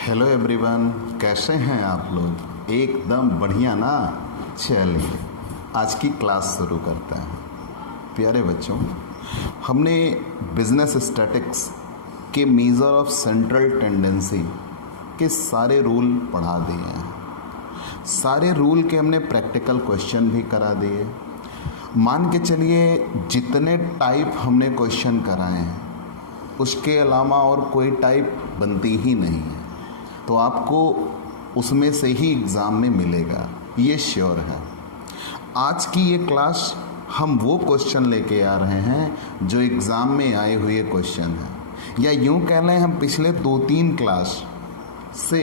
Hello everyone, कैसे हैं आप लोग? एकदम बढ़िया ना। चलिए आज की क्लास शुरू करते हैं। प्यारे बच्चों, हमने बिजनेस स्टैटिक्स के मेजर ऑफ सेंट्रल टेंडेंसी के सारे रूल पढ़ा दिए हैं। सारे रूल के हमने प्रैक्टिकल क्वेश्चन भी करा दिए। मान के चलिए जितने टाइप हमने क्वेश्चन कराए हैं उसके अलावा और कोई टाइप बनती ही नहीं है, तो आपको उसमें से ही एग्ज़ाम में मिलेगा, ये श्योर है। आज की ये क्लास हम वो क्वेश्चन लेके आ रहे हैं जो एग्ज़ाम में आए हुए क्वेश्चन हैं, या यूँ कह लें हम पिछले 2-3 क्लास से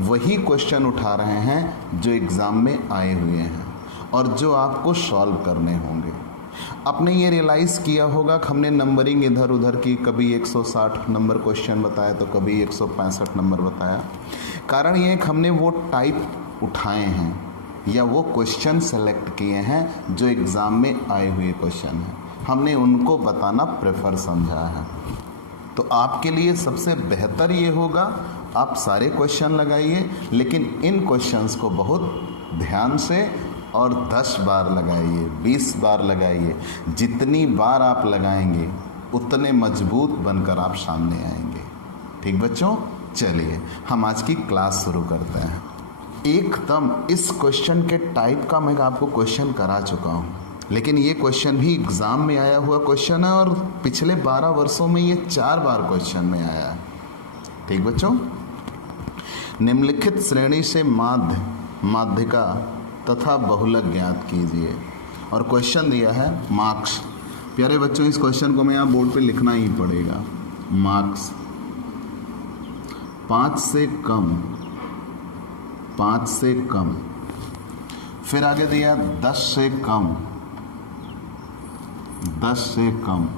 वही क्वेश्चन उठा रहे हैं जो एग्ज़ाम में आए हुए हैं और जो आपको सॉल्व करने होंगे। आपने ये रियलाइज़ किया होगा कि हमने नंबरिंग इधर उधर की, कभी 160 नंबर क्वेश्चन बताया तो कभी 165 नंबर बताया। कारण ये कि हमने वो टाइप उठाए हैं या वो क्वेश्चन सेलेक्ट किए हैं जो एग्ज़ाम में आए हुए क्वेश्चन हैं, हमने उनको बताना प्रेफर समझा है। तो आपके लिए सबसे बेहतर ये होगा आप सारे क्वेश्चन लगाइए, लेकिन इन क्वेश्चंस को बहुत ध्यान से और 10 बार लगाइए, 20 बार लगाइए। जितनी बार आप लगाएंगे उतने मजबूत बनकर आप सामने आएंगे। ठीक बच्चों, चलिए हम आज की क्लास शुरू करते हैं। एकदम इस क्वेश्चन के टाइप का मैं आपको क्वेश्चन करा चुका हूँ, लेकिन ये क्वेश्चन भी एग्ज़ाम में आया हुआ क्वेश्चन है और पिछले 12 वर्षों में ये 4 बार क्वेश्चन में आया है। ठीक बच्चों, निम्नलिखित श्रेणी से माध्य, माध्यिका तथा बहुलक ज्ञात कीजिए। और क्वेश्चन दिया है मार्क्स। प्यारे बच्चों, इस क्वेश्चन को मैं यहाँ बोर्ड पे लिखना ही पड़ेगा। मार्क्स 5 से कम, 5 से कम। फिर आगे दिया 10 से कम, 10 से कम।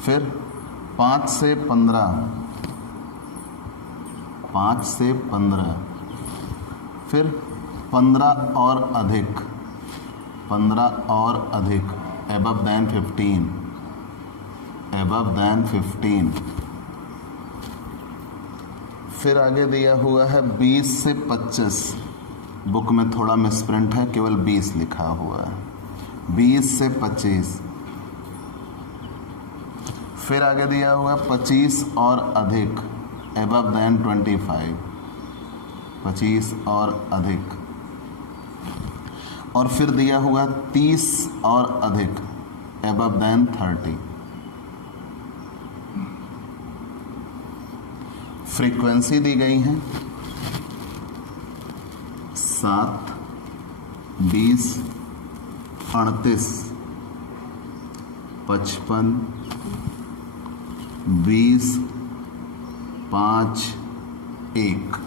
फिर 5 से 15, 5 से 15। फिर 15 और अधिक, 15 और अधिक, above than 15, above than 15। फिर आगे दिया हुआ है 20 से 25। बुक में थोड़ा मिसप्रिंट है, केवल 20 लिखा हुआ है। 20 से 25। फिर आगे दिया हुआ 25 और अधिक, above than 25, 25 और अधिक। और फिर दिया हुआ 30 और अधिक, above than 30। फ्रीक्वेंसी दी गई है 7, 20, 38, 55, 20, 5, 1।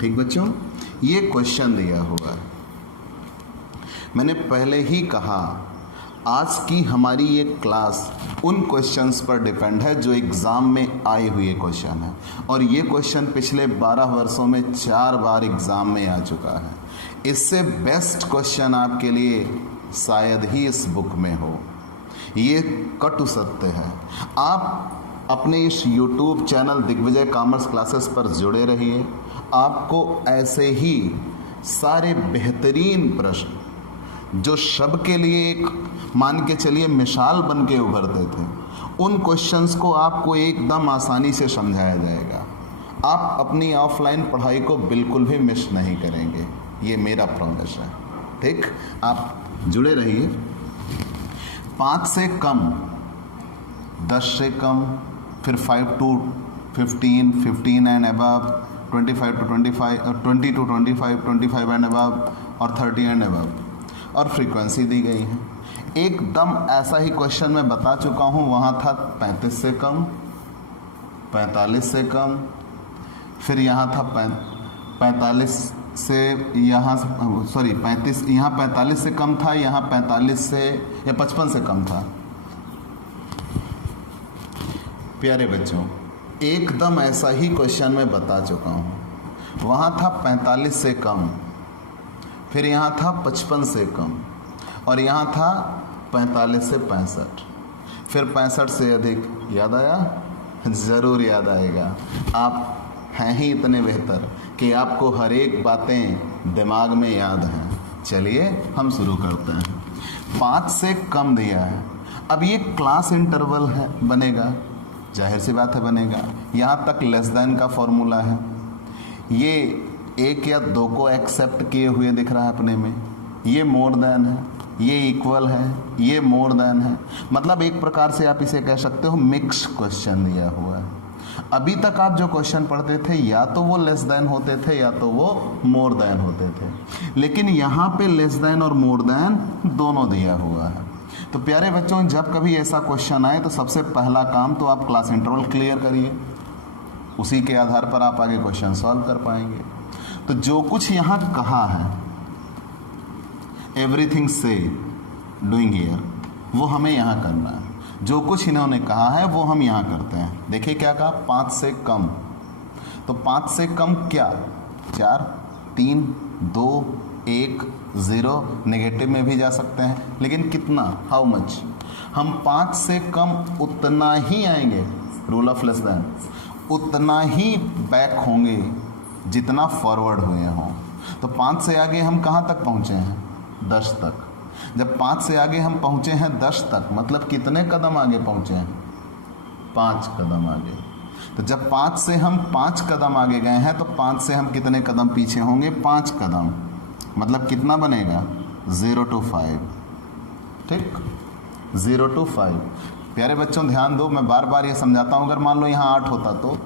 ठीक बच्चों, ये क्वेश्चन दिया हुआ है। मैंने पहले ही कहा आज की हमारी ये क्लास उन क्वेश्चंस पर डिपेंड है जो एग्ज़ाम में आए हुए क्वेश्चन हैं, और ये क्वेश्चन पिछले 12 वर्षों में 4 बार एग्ज़ाम में आ चुका है। इससे बेस्ट क्वेश्चन आपके लिए शायद ही इस बुक में हो। ये कटु सत्य है। आप अपने इस YouTube channel Digvijay commerce classes पर जुड़े रहिए। आपको ऐसे ही सारे बेहतरीन प्रश्न जो सबके लिए एक मान के चलिए मिसाल बन के उभरते थे, उन क्वेश्चंस को आपको एकदम आसानी से समझाया जाएगा। आप अपनी ऑफलाइन पढ़ाई को बिल्कुल भी मिस नहीं करेंगे, ये मेरा प्रॉमिस है। ठीक, आप जुड़े रहिए। 5 से कम, 10 से कम, फिर 5 to 15, 15 and above, 25 to 25, 20 to 25, 25 and above, और 30 एंड अबव। और फ्रीक्वेंसी दी गई है। एकदम ऐसा ही क्वेश्चन मैं बता चुका हूँ, वहाँ था 35 से कम, 45 से कम। फिर यहाँ था 45 से यहाँ, सॉरी 35, यहाँ 45 से कम था, यहाँ 45 से या 55 से कम था। प्यारे बच्चों, एकदम ऐसा ही क्वेश्चन मैं बता चुका हूँ, वहाँ था 45 से कम, फिर यहाँ था 55 से कम, और यहाँ था 45 से 65, फिर 65 से अधिक। याद आया? ज़रूर याद आएगा। आप हैं ही इतने बेहतर कि आपको हर एक बातें दिमाग में याद हैं। चलिए हम शुरू करते हैं। 5 से कम दिया है। अब ये क्लास इंटरवल है, बनेगा, जाहिर सी बात है बनेगा। यहाँ तक लेस देन का फॉर्मूला है। ये 1 या 2 को एक्सेप्ट किए हुए दिख रहा है अपने में। ये मोर देन है, ये इक्वल है, ये मोर देन है। मतलब एक प्रकार से आप इसे कह सकते हो मिक्स क्वेश्चन दिया हुआ है। अभी तक आप जो क्वेश्चन पढ़ते थे या तो वो लेस देन होते थे या तो वो मोर देन होते थे, लेकिन यहाँ पे लेस देन और मोर देन दोनों दिया हुआ है। तो प्यारे बच्चों, जब कभी ऐसा क्वेश्चन आए तो सबसे पहला काम तो आप क्लास इंटरवल क्लियर करिए, उसी के आधार पर आप आगे क्वेश्चन सॉल्व कर पाएंगे। तो जो कुछ यहाँ कहा है, एवरीथिंग से डूइंग हियर, वो हमें यहाँ करना है। जो कुछ इन्होंने कहा है वो हम यहाँ करते हैं। देखिए क्या कहा, 5 से कम। तो 5 से कम क्या, 4, 3, 2, 1, 0, नेगेटिव में भी जा सकते हैं, लेकिन कितना, हाउ मच। हम 5 से कम उतना ही आएंगे, रूल ऑफ लेस देन, उतना ही बैक होंगे जितना फॉरवर्ड हुए हों। तो 5 से आगे हम कहाँ तक पहुँचे हैं, 10 तक। जब 5 से आगे हम पहुँचे हैं 10 तक, मतलब कितने कदम आगे पहुँचे हैं, 5 कदम आगे। तो जब 5 से हम 5 कदम आगे गए हैं तो 5 से हम कितने कदम पीछे होंगे, 5 कदम। मतलब कितना बनेगा, 0 to 5। ठीक, 0 to 5। प्यारे बच्चों ध्यान दो, मैं बार बार ये समझाता हूँ। अगर मान लो यहाँ 8 होता तो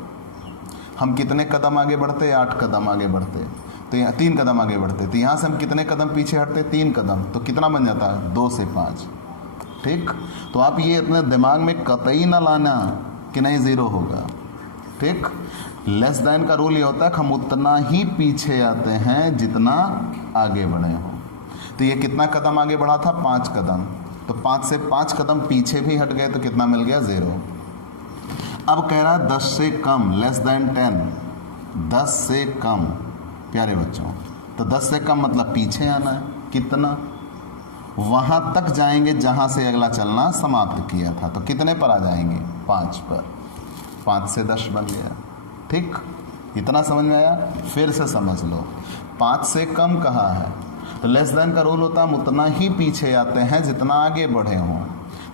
हम कितने कदम आगे बढ़ते, 8 कदम आगे बढ़ते। तो यहाँ 3 कदम आगे बढ़ते, तो यहाँ से हम कितने कदम पीछे हटते, 3 कदम। तो कितना बन जाता है, 2 से 5। ठीक, तो आप ये अपने दिमाग में कतई ना लाना कि नहीं 0 होगा। ठीक, लेस देन का रूल ये होता है कि हम उतना ही पीछे आते हैं जितना आगे बढ़े हों। तो ये कितना कदम आगे बढ़ा था, 5 कदम। तो 5 से 5 कदम पीछे भी हट गए तो कितना मिल गया, 0। अब कह रहा है 10 से कम, लेस देन 10, 10 से कम। प्यारे बच्चों, तो 10 से कम मतलब पीछे आना है, कितना, वहाँ तक जाएंगे जहाँ से अगला चलना समाप्त किया था। तो कितने पर आ जाएंगे, 5 पर। 5 से 10 बन गया। ठीक, इतना समझ में आया। फिर से समझ लो, 5 से कम कहा है तो लेस देन का रूल होता है हम उतना ही पीछे आते हैं जितना आगे बढ़े हों।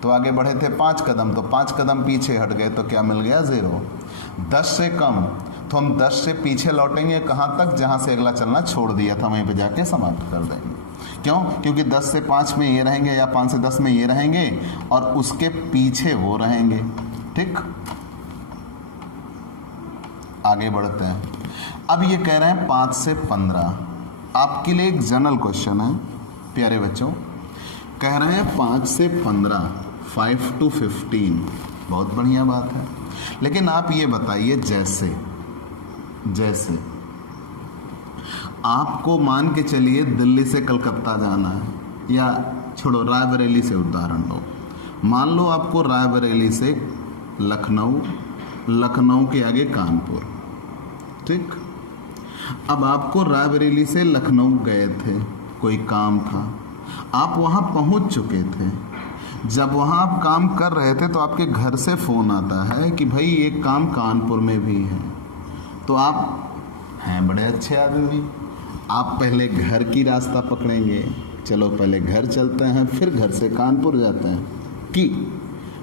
तो आगे बढ़े थे 5 कदम, तो 5 कदम पीछे हट गए तो क्या मिल गया, 0। 10 से कम, तो हम 10 से पीछे लौटेंगे कहाँ तक, जहाँ से अगला चलना छोड़ दिया था वहीं पे जाके समाप्त कर देंगे। क्यों, क्योंकि 10 से 5 में ये रहेंगे या 5 से 10 में ये रहेंगे और उसके पीछे वो रहेंगे। ठीक, आगे बढ़ते हैं। अब ये कह रहे हैं 5 से 15। आपके लिए एक जनरल क्वेश्चन है प्यारे बच्चों, कह रहे हैं 5 से 15, 5 to 15। बहुत बढ़िया बात है, लेकिन आप ये बताइए जैसे आपको मान के चलिए दिल्ली से कलकत्ता जाना है, या छोड़ो रायबरेली से उदाहरण लो। मान लो आपको रायबरेली से लखनऊ, लखनऊ के आगे कानपुर। ठीक, अब आपको रायबरेली से लखनऊ गए थे, कोई काम था, आप वहाँ पहुँच चुके थे। जब वहाँ आप काम कर रहे थे तो आपके घर से फ़ोन आता है कि भाई ये काम कानपुर में भी है। तो आप हैं बड़े अच्छे आदमी, आप पहले घर की रास्ता पकड़ेंगे, चलो पहले घर चलते हैं, फिर घर से कानपुर जाते हैं, कि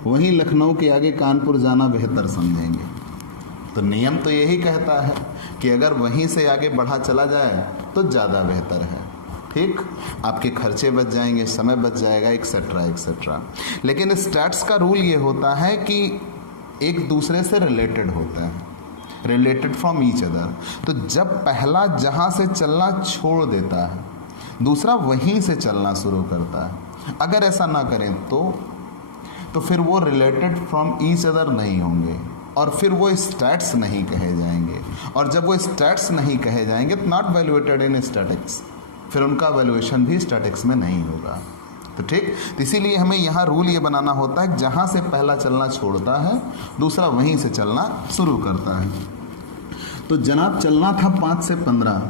वहीं लखनऊ के आगे कानपुर जाना बेहतर समझेंगे। तो नियम तो यही कहता है कि अगर वहीं से आगे बढ़ा चला जाए तो ज़्यादा बेहतर है। ठीक, आपके खर्चे बच जाएंगे, समय बच जाएगा, एक्सेट्रा एक्सेट्रा। लेकिन स्टैट्स का रूल ये होता है कि एक दूसरे से रिलेटेड होता है, रिलेटेड फ्रॉम ईच अदर। तो जब पहला जहाँ से चलना छोड़ देता है, दूसरा वहीं से चलना शुरू करता है। अगर ऐसा ना करें तो फिर वो रिलेटेड फ्रॉम ईच अदर नहीं होंगे और फिर वो स्टैट्स नहीं कहे जाएंगे। और जब वो स्टैट्स नहीं कहे जाएंगे तो नॉट वैल्यूएटेड इन स्टैटिक्स, फिर उनका वैल्यूएशन भी स्टैटिक्स में नहीं होगा। तो ठीक, तो इसीलिए हमें यहाँ रूल ये बनाना होता है जहाँ से पहला चलना छोड़ता है दूसरा वहीं से चलना शुरू करता है। तो जनाब चलना था 5 से 15,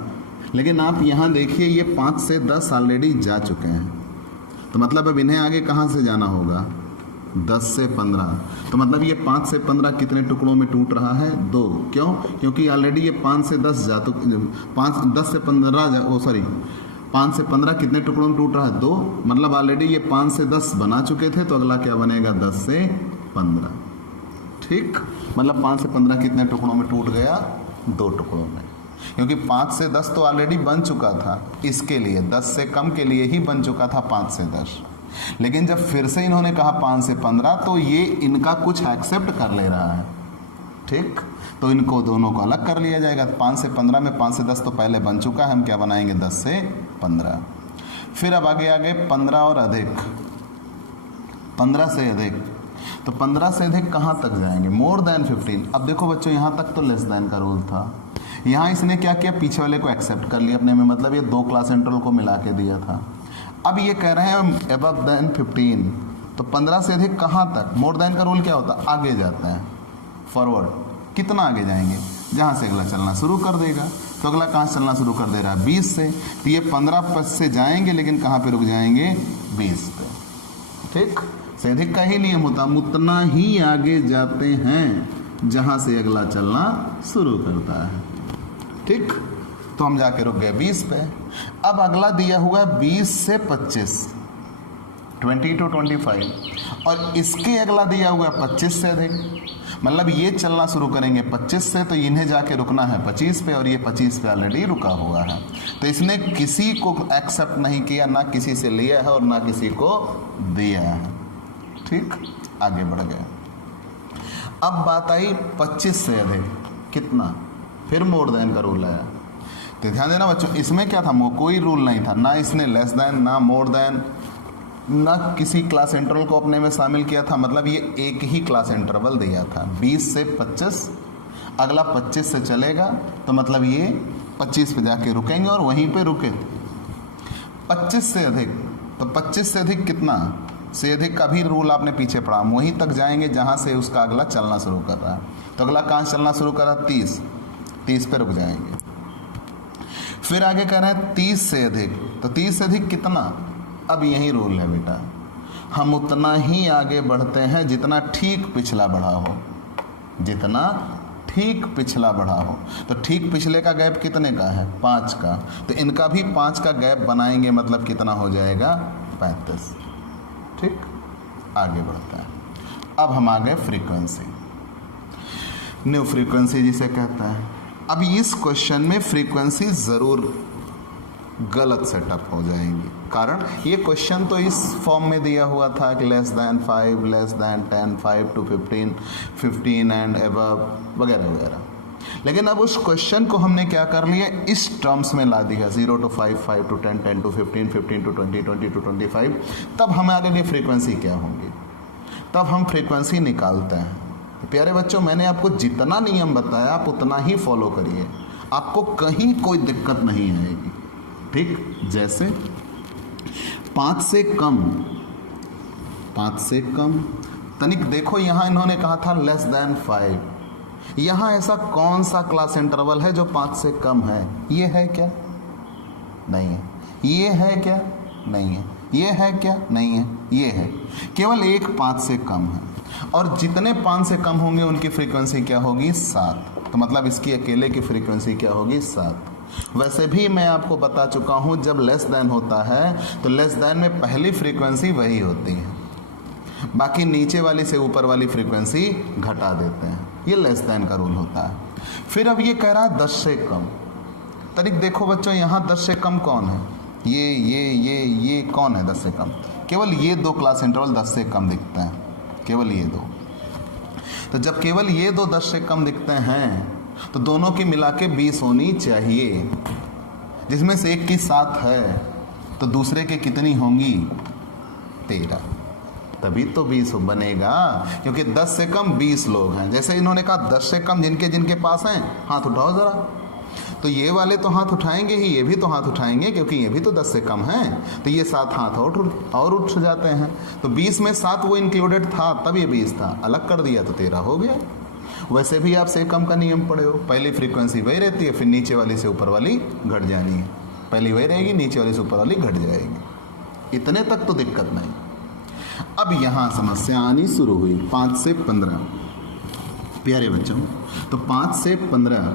लेकिन आप यहाँ देखिए ये 5 से 10 ऑलरेडी जा चुके हैं। तो मतलब अब इन्हें आगे कहाँ से जाना होगा, 10 से 15, तो मतलब ये 5 से 15 कितने टुकड़ों में टूट रहा है? 2। क्यों? क्योंकि ऑलरेडी ये 5 से 10 जा तो 10 से 15 5 से 15 कितने टुकड़ों में टूट रहा है? 2। मतलब ऑलरेडी ये 5 से 10 बना चुके थे, तो अगला क्या बनेगा? 10 से 15। ठीक, मतलब 5 से 15 कितने टुकड़ों में टूट गया? 2 टुकड़ों में, क्योंकि 5 से 10 तो ऑलरेडी बन चुका था, इसके लिए 10 से कम के लिए ही बन चुका था 5 से 10। लेकिन जब फिर से इन्होंने कहा 5 से 15, तो ये इनका कुछ एक्सेप्ट कर ले रहा है। ठीक, तो इनको दोनों को अलग कर लिया जाएगा। 5 से 15 में 5 से 10 तो पहले बन चुका है, हम क्या बनाएंगे? 10 से 15। फिर अब आगे 15 और अधिक, 15 से अधिक, तो 15 से अधिक कहाँ तक जाएंगे? More than 15। अब देखो बच्चों, यहाँ तक तो लेस देन का रूल था, यहाँ इसने क्या किया? पीछे वाले को एक्सेप्ट कर लिया अपने में, मतलब ये 2 क्लास इंटरवल को मिला के दिया था। अब ये कह रहे हैं अबव देन 15, तो 15 से अधिक कहाँ तक? मोर देन का रूल क्या होता है? आगे जाते हैं, फॉरवर्ड। कितना आगे जाएंगे? जहाँ से अगला चलना शुरू कर देगा। तो अगला कहाँ से चलना शुरू कर दे रहा है? 20 से। तो ये 15 से जाएंगे, लेकिन कहाँ पे रुक जाएंगे? 20 पे। ठीक, से अधिक का ही नियम होता, हम उतना ही आगे जाते हैं जहाँ से अगला चलना शुरू करता है। ठीक, तो हम जाके रुक गए 20 पे। अब अगला दिया हुआ 20 से 25, 20 to 25, और इसके अगला दिया हुआ 25 से अधिक। मतलब ये चलना शुरू करेंगे 25 से, तो इन्हें जाके रुकना है 25 पे, और ये 25 पे ऑलरेडी रुका हुआ है। तो इसने किसी को एक्सेप्ट नहीं किया, ना किसी से लिया है और ना किसी को दिया है। ठीक, आगे बढ़ गए। अब बात आई 25 से अधिक कितना? फिर मोर देन का रूल आया। तो ध्यान देना बच्चों, इसमें क्या था? कोई रूल नहीं था, ना इसने लेस देन, ना मोर देन, ना किसी क्लास इंटरवल को अपने में शामिल किया था। मतलब ये एक ही क्लास इंटरवल दिया था, 20 से 25, अगला 25 से चलेगा, तो मतलब ये 25 पे जाके रुकेंगे और वहीं पे रुके। 25 से अधिक, तो 25 से अधिक कितना? से अधिक का भी रूल आपने पीछे पढ़ा, वहीं तक जाएंगे जहाँ से उसका अगला चलना शुरू कर रहा है। तो अगला कहाँ चलना शुरू कर रहा है? 30 पे रुक जाएंगे। फिर आगे कह रहे हैं 30 से अधिक, तो 30 से अधिक कितना? अब यही रूल है बेटा, हम उतना ही आगे बढ़ते हैं जितना ठीक पिछला बढ़ा हो, जितना ठीक पिछला बढ़ा हो। तो ठीक पिछले का गैप कितने का है? 5 का। तो इनका भी 5 का गैप बनाएंगे, मतलब कितना हो जाएगा? 35। ठीक, आगे बढ़ता है। अब हम आ गए फ्रीक्वेंसी, न्यू फ्रीक्वेंसी जिसे कहते हैं। अब इस क्वेश्चन में फ्रीक्वेंसी ज़रूर गलत सेटअप हो जाएंगी, कारण ये क्वेश्चन तो इस फॉर्म में दिया हुआ था कि less than 5, less than 10, 5 to 15, 15 and above वगैरह वगैरह। लेकिन अब उस क्वेश्चन को हमने क्या कर लिया? इस टर्म्स में ला दिया, 0 to 5, 5 to 10, 10 to 15, 15 to 20, 20 to 25। तब हमारे लिए फ्रीक्वेंसी क्या होंगी? तब हम फ्रीक्वेंसी निकालते हैं। प्यारे बच्चों, मैंने आपको जितना नियम बताया आप उतना ही फॉलो करिए, आपको कहीं कोई दिक्कत नहीं आएगी। ठीक, जैसे 5 से कम, 5 से कम, तनिक देखो यहाँ इन्होंने कहा था लेस देन 5। यहाँ ऐसा कौन सा क्लास इंटरवल है जो 5 से कम है? ये है क्या? नहीं है। ये है क्या? नहीं है। ये है क्या? नहीं है। ये है, केवल एक 5 से कम है, और जितने 5 से कम होंगे उनकी फ्रीक्वेंसी क्या होगी? 7। तो मतलब इसकी अकेले की फ्रीक्वेंसी क्या होगी? 7। वैसे भी मैं आपको बता चुका हूँ, जब लेस देन होता है तो लेस देन में पहली फ्रीक्वेंसी वही होती है, बाकी नीचे वाली से ऊपर वाली फ्रीक्वेंसी घटा देते हैं। ये लेस देन का रूल होता है। फिर अब ये कह रहा है 10 से कम। तरीक देखो बच्चों, यहाँ 10 से कम कौन है? ये कौन है 10 से कम? केवल ये 2 क्लास इंटरवल 10 से कम दिखते हैं, केवल ये 2। तो जब केवल ये 2 10 से कम दिखते हैं तो दोनों की मिला के 20 होनी चाहिए, जिसमें से एक की 7 है, तो दूसरे के कितनी होंगी? 13। तभी तो 20 बनेगा, क्योंकि 10 से कम 20 लोग हैं। जैसे इन्होंने कहा 10 से कम जिनके जिनके पास हैं हाथ उठाओ ज़रा, तो ये वाले तो हाथ उठाएंगे ही, ये भी तो हाथ उठाएंगे, क्योंकि ये भी तो 10 से कम हैं। तो ये 7 हाथ और उठ जाते हैं। तो 20 में 7 वो इंक्लूडेड था, तब ये 20 था, अलग कर दिया तो 13 हो गया। वैसे भी आप से कम का नियम पढ़े हो, पहली फ्रीक्वेंसी वही रहती है, फिर नीचे वाली से ऊपर वाली घट जानी है। पहली वही रहेगी, नीचे वाली से ऊपर वाली घट जाएगी। इतने तक तो दिक्कत नहीं। अब यहाँ समस्या आनी शुरू हुई 5 से 15। प्यारे बच्चों, तो 5 से 15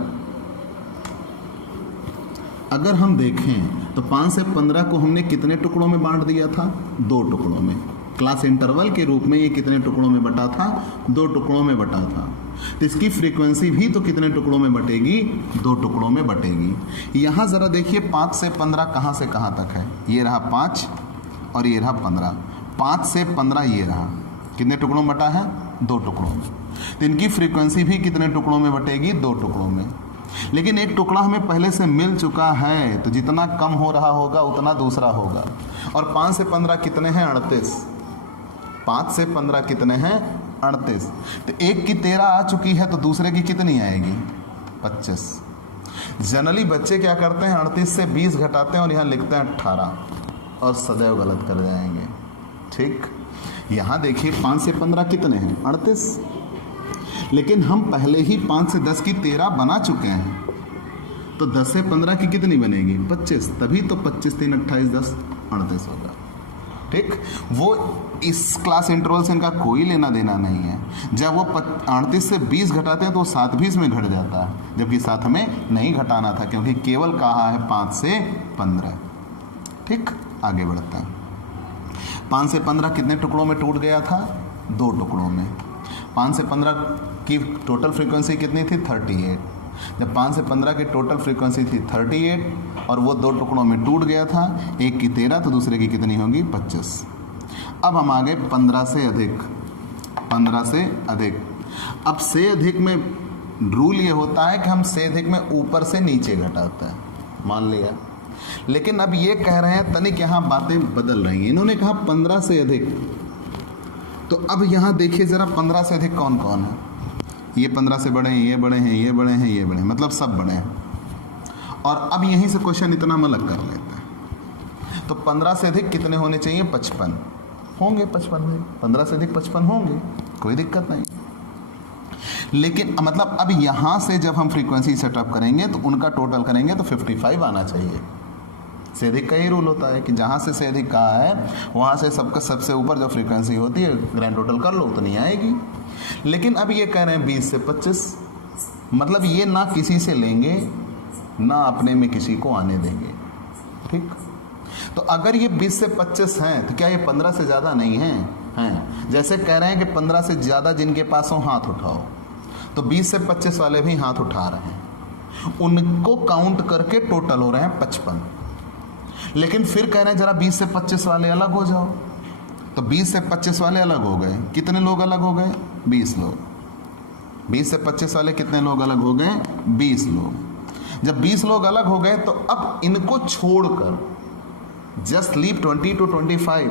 अगर हम देखें तो 5 से 15 को हमने कितने टुकड़ों में बांट दिया था? 2 टुकड़ों में। क्लास इंटरवल के रूप में ये कितने टुकड़ों में बटा था? 2 टुकड़ों में बटा था। तो इसकी फ्रीक्वेंसी भी तो कितने टुकड़ों में बटेगी? 2 टुकड़ों में बटेगी। यहाँ ज़रा देखिए 5 से 15 कहाँ से कहाँ तक है? ये रहा 5 और ये रहा 15। 5 से 15 ये रहा, कितने टुकड़ों में बटा है? 2 टुकड़ों में। तो इनकी फ्रीक्वेंसी भी कितने टुकड़ों में बटेगी? 2 टुकड़ों में। लेकिन एक टुकड़ा हमें पहले से मिल चुका है, तो जितना कम हो रहा होगा उतना दूसरा होगा। और 5 से 15 कितने हैं? 38। 5 से 15 कितने हैं? 38। तो एक की 13 आ चुकी है, तो दूसरे की कितनी आएगी? 25। जनरली बच्चे क्या करते हैं? 38 से 20 घटाते हैं और यहाँ लिखते हैं 18 और सदैव गलत कर जाएंगे। ठीक, यहाँ देखिए 5 से 15 कितने हैं? 38। लेकिन हम पहले ही 5 से 10 की 13 बना चुके हैं, तो 10 से 15 की कितनी बनेगी? 25। तभी तो 25 3 28 10 38 होगा। ठीक, वो इस क्लास इंटरवल से इनका कोई लेना देना नहीं है। जब वो 38 से 20 घटाते हैं तो 7-20 में घट जाता है, जबकि 7 हमें नहीं घटाना था, क्योंकि केवल कहा है 5 से 15। ठीक, आगे बढ़ते हैं। 5 से 15 कितने टुकड़ों में टूट गया था? 2 टुकड़ों में। 5 से 15 की टोटल फ्रीक्वेंसी कितनी थी? 38। जब 5 से 15 की टोटल फ्रीक्वेंसी थी 38 और वो 2 टुकड़ों में टूट गया था, एक की 13 तो दूसरे की कितनी होगी? 25। अब हम आ गए 15 से अधिक। 15 से अधिक। अब से अधिक में रूल ये होता है कि हम से अधिक में ऊपर से नीचे घटाते हैं, मान लिया। लेकिन अब ये कह रहे हैं, तनिक यहाँ बातें बदल रही हैं। इन्होंने कहा 15 से अधिक, तो अब यहाँ देखिए ज़रा 15 से अधिक कौन कौन है? ये 15 से बड़े हैं, ये बड़े हैं, ये बड़े हैं, ये बड़े हैं, मतलब सब बड़े हैं। और अब यहीं से क्वेश्चन इतना हम अलग कर लेते हैं। तो 15 से अधिक कितने होने चाहिए? 55 होंगे। 55 में 15 से अधिक 55 होंगे, कोई दिक्कत नहीं। लेकिन मतलब अब यहाँ से जब हम फ्रीक्वेंसी सेटअप करेंगे तो उनका टोटल करेंगे तो 55 आना चाहिए। से अधिक का ही रूल होता है कि जहाँ से अधिक कहा है वहाँ से सबका सबसे ऊपर जो फ्रीक्वेंसी होती है ग्रैंड टोटल कर लो, उतनी आएगी। लेकिन अब ये कह रहे हैं 20 से 25, मतलब ये ना किसी से लेंगे ना अपने में किसी को आने देंगे। ठीक, तो अगर ये 20 से 25 हैं तो क्या ये 15 से ज़्यादा नहीं हैं? जैसे कह रहे हैं कि 15 से ज़्यादा जिनके पास हो हाथ उठाओ, तो 20 से 25 वाले भी हाथ उठा रहे हैं, उनको काउंट करके टोटल हो रहे हैं 55। लेकिन फिर कह रहे हैं जरा 20 से 25 वाले अलग हो जाओ, तो 20 से 25 वाले अलग हो गए। कितने लोग अलग हो गए? 20 लोग। 20 से 25 वाले कितने लोग अलग हो गए? 20 लोग। जब 20 लोग अलग हो गए तो अब इनको छोड़कर just leave 20 to 25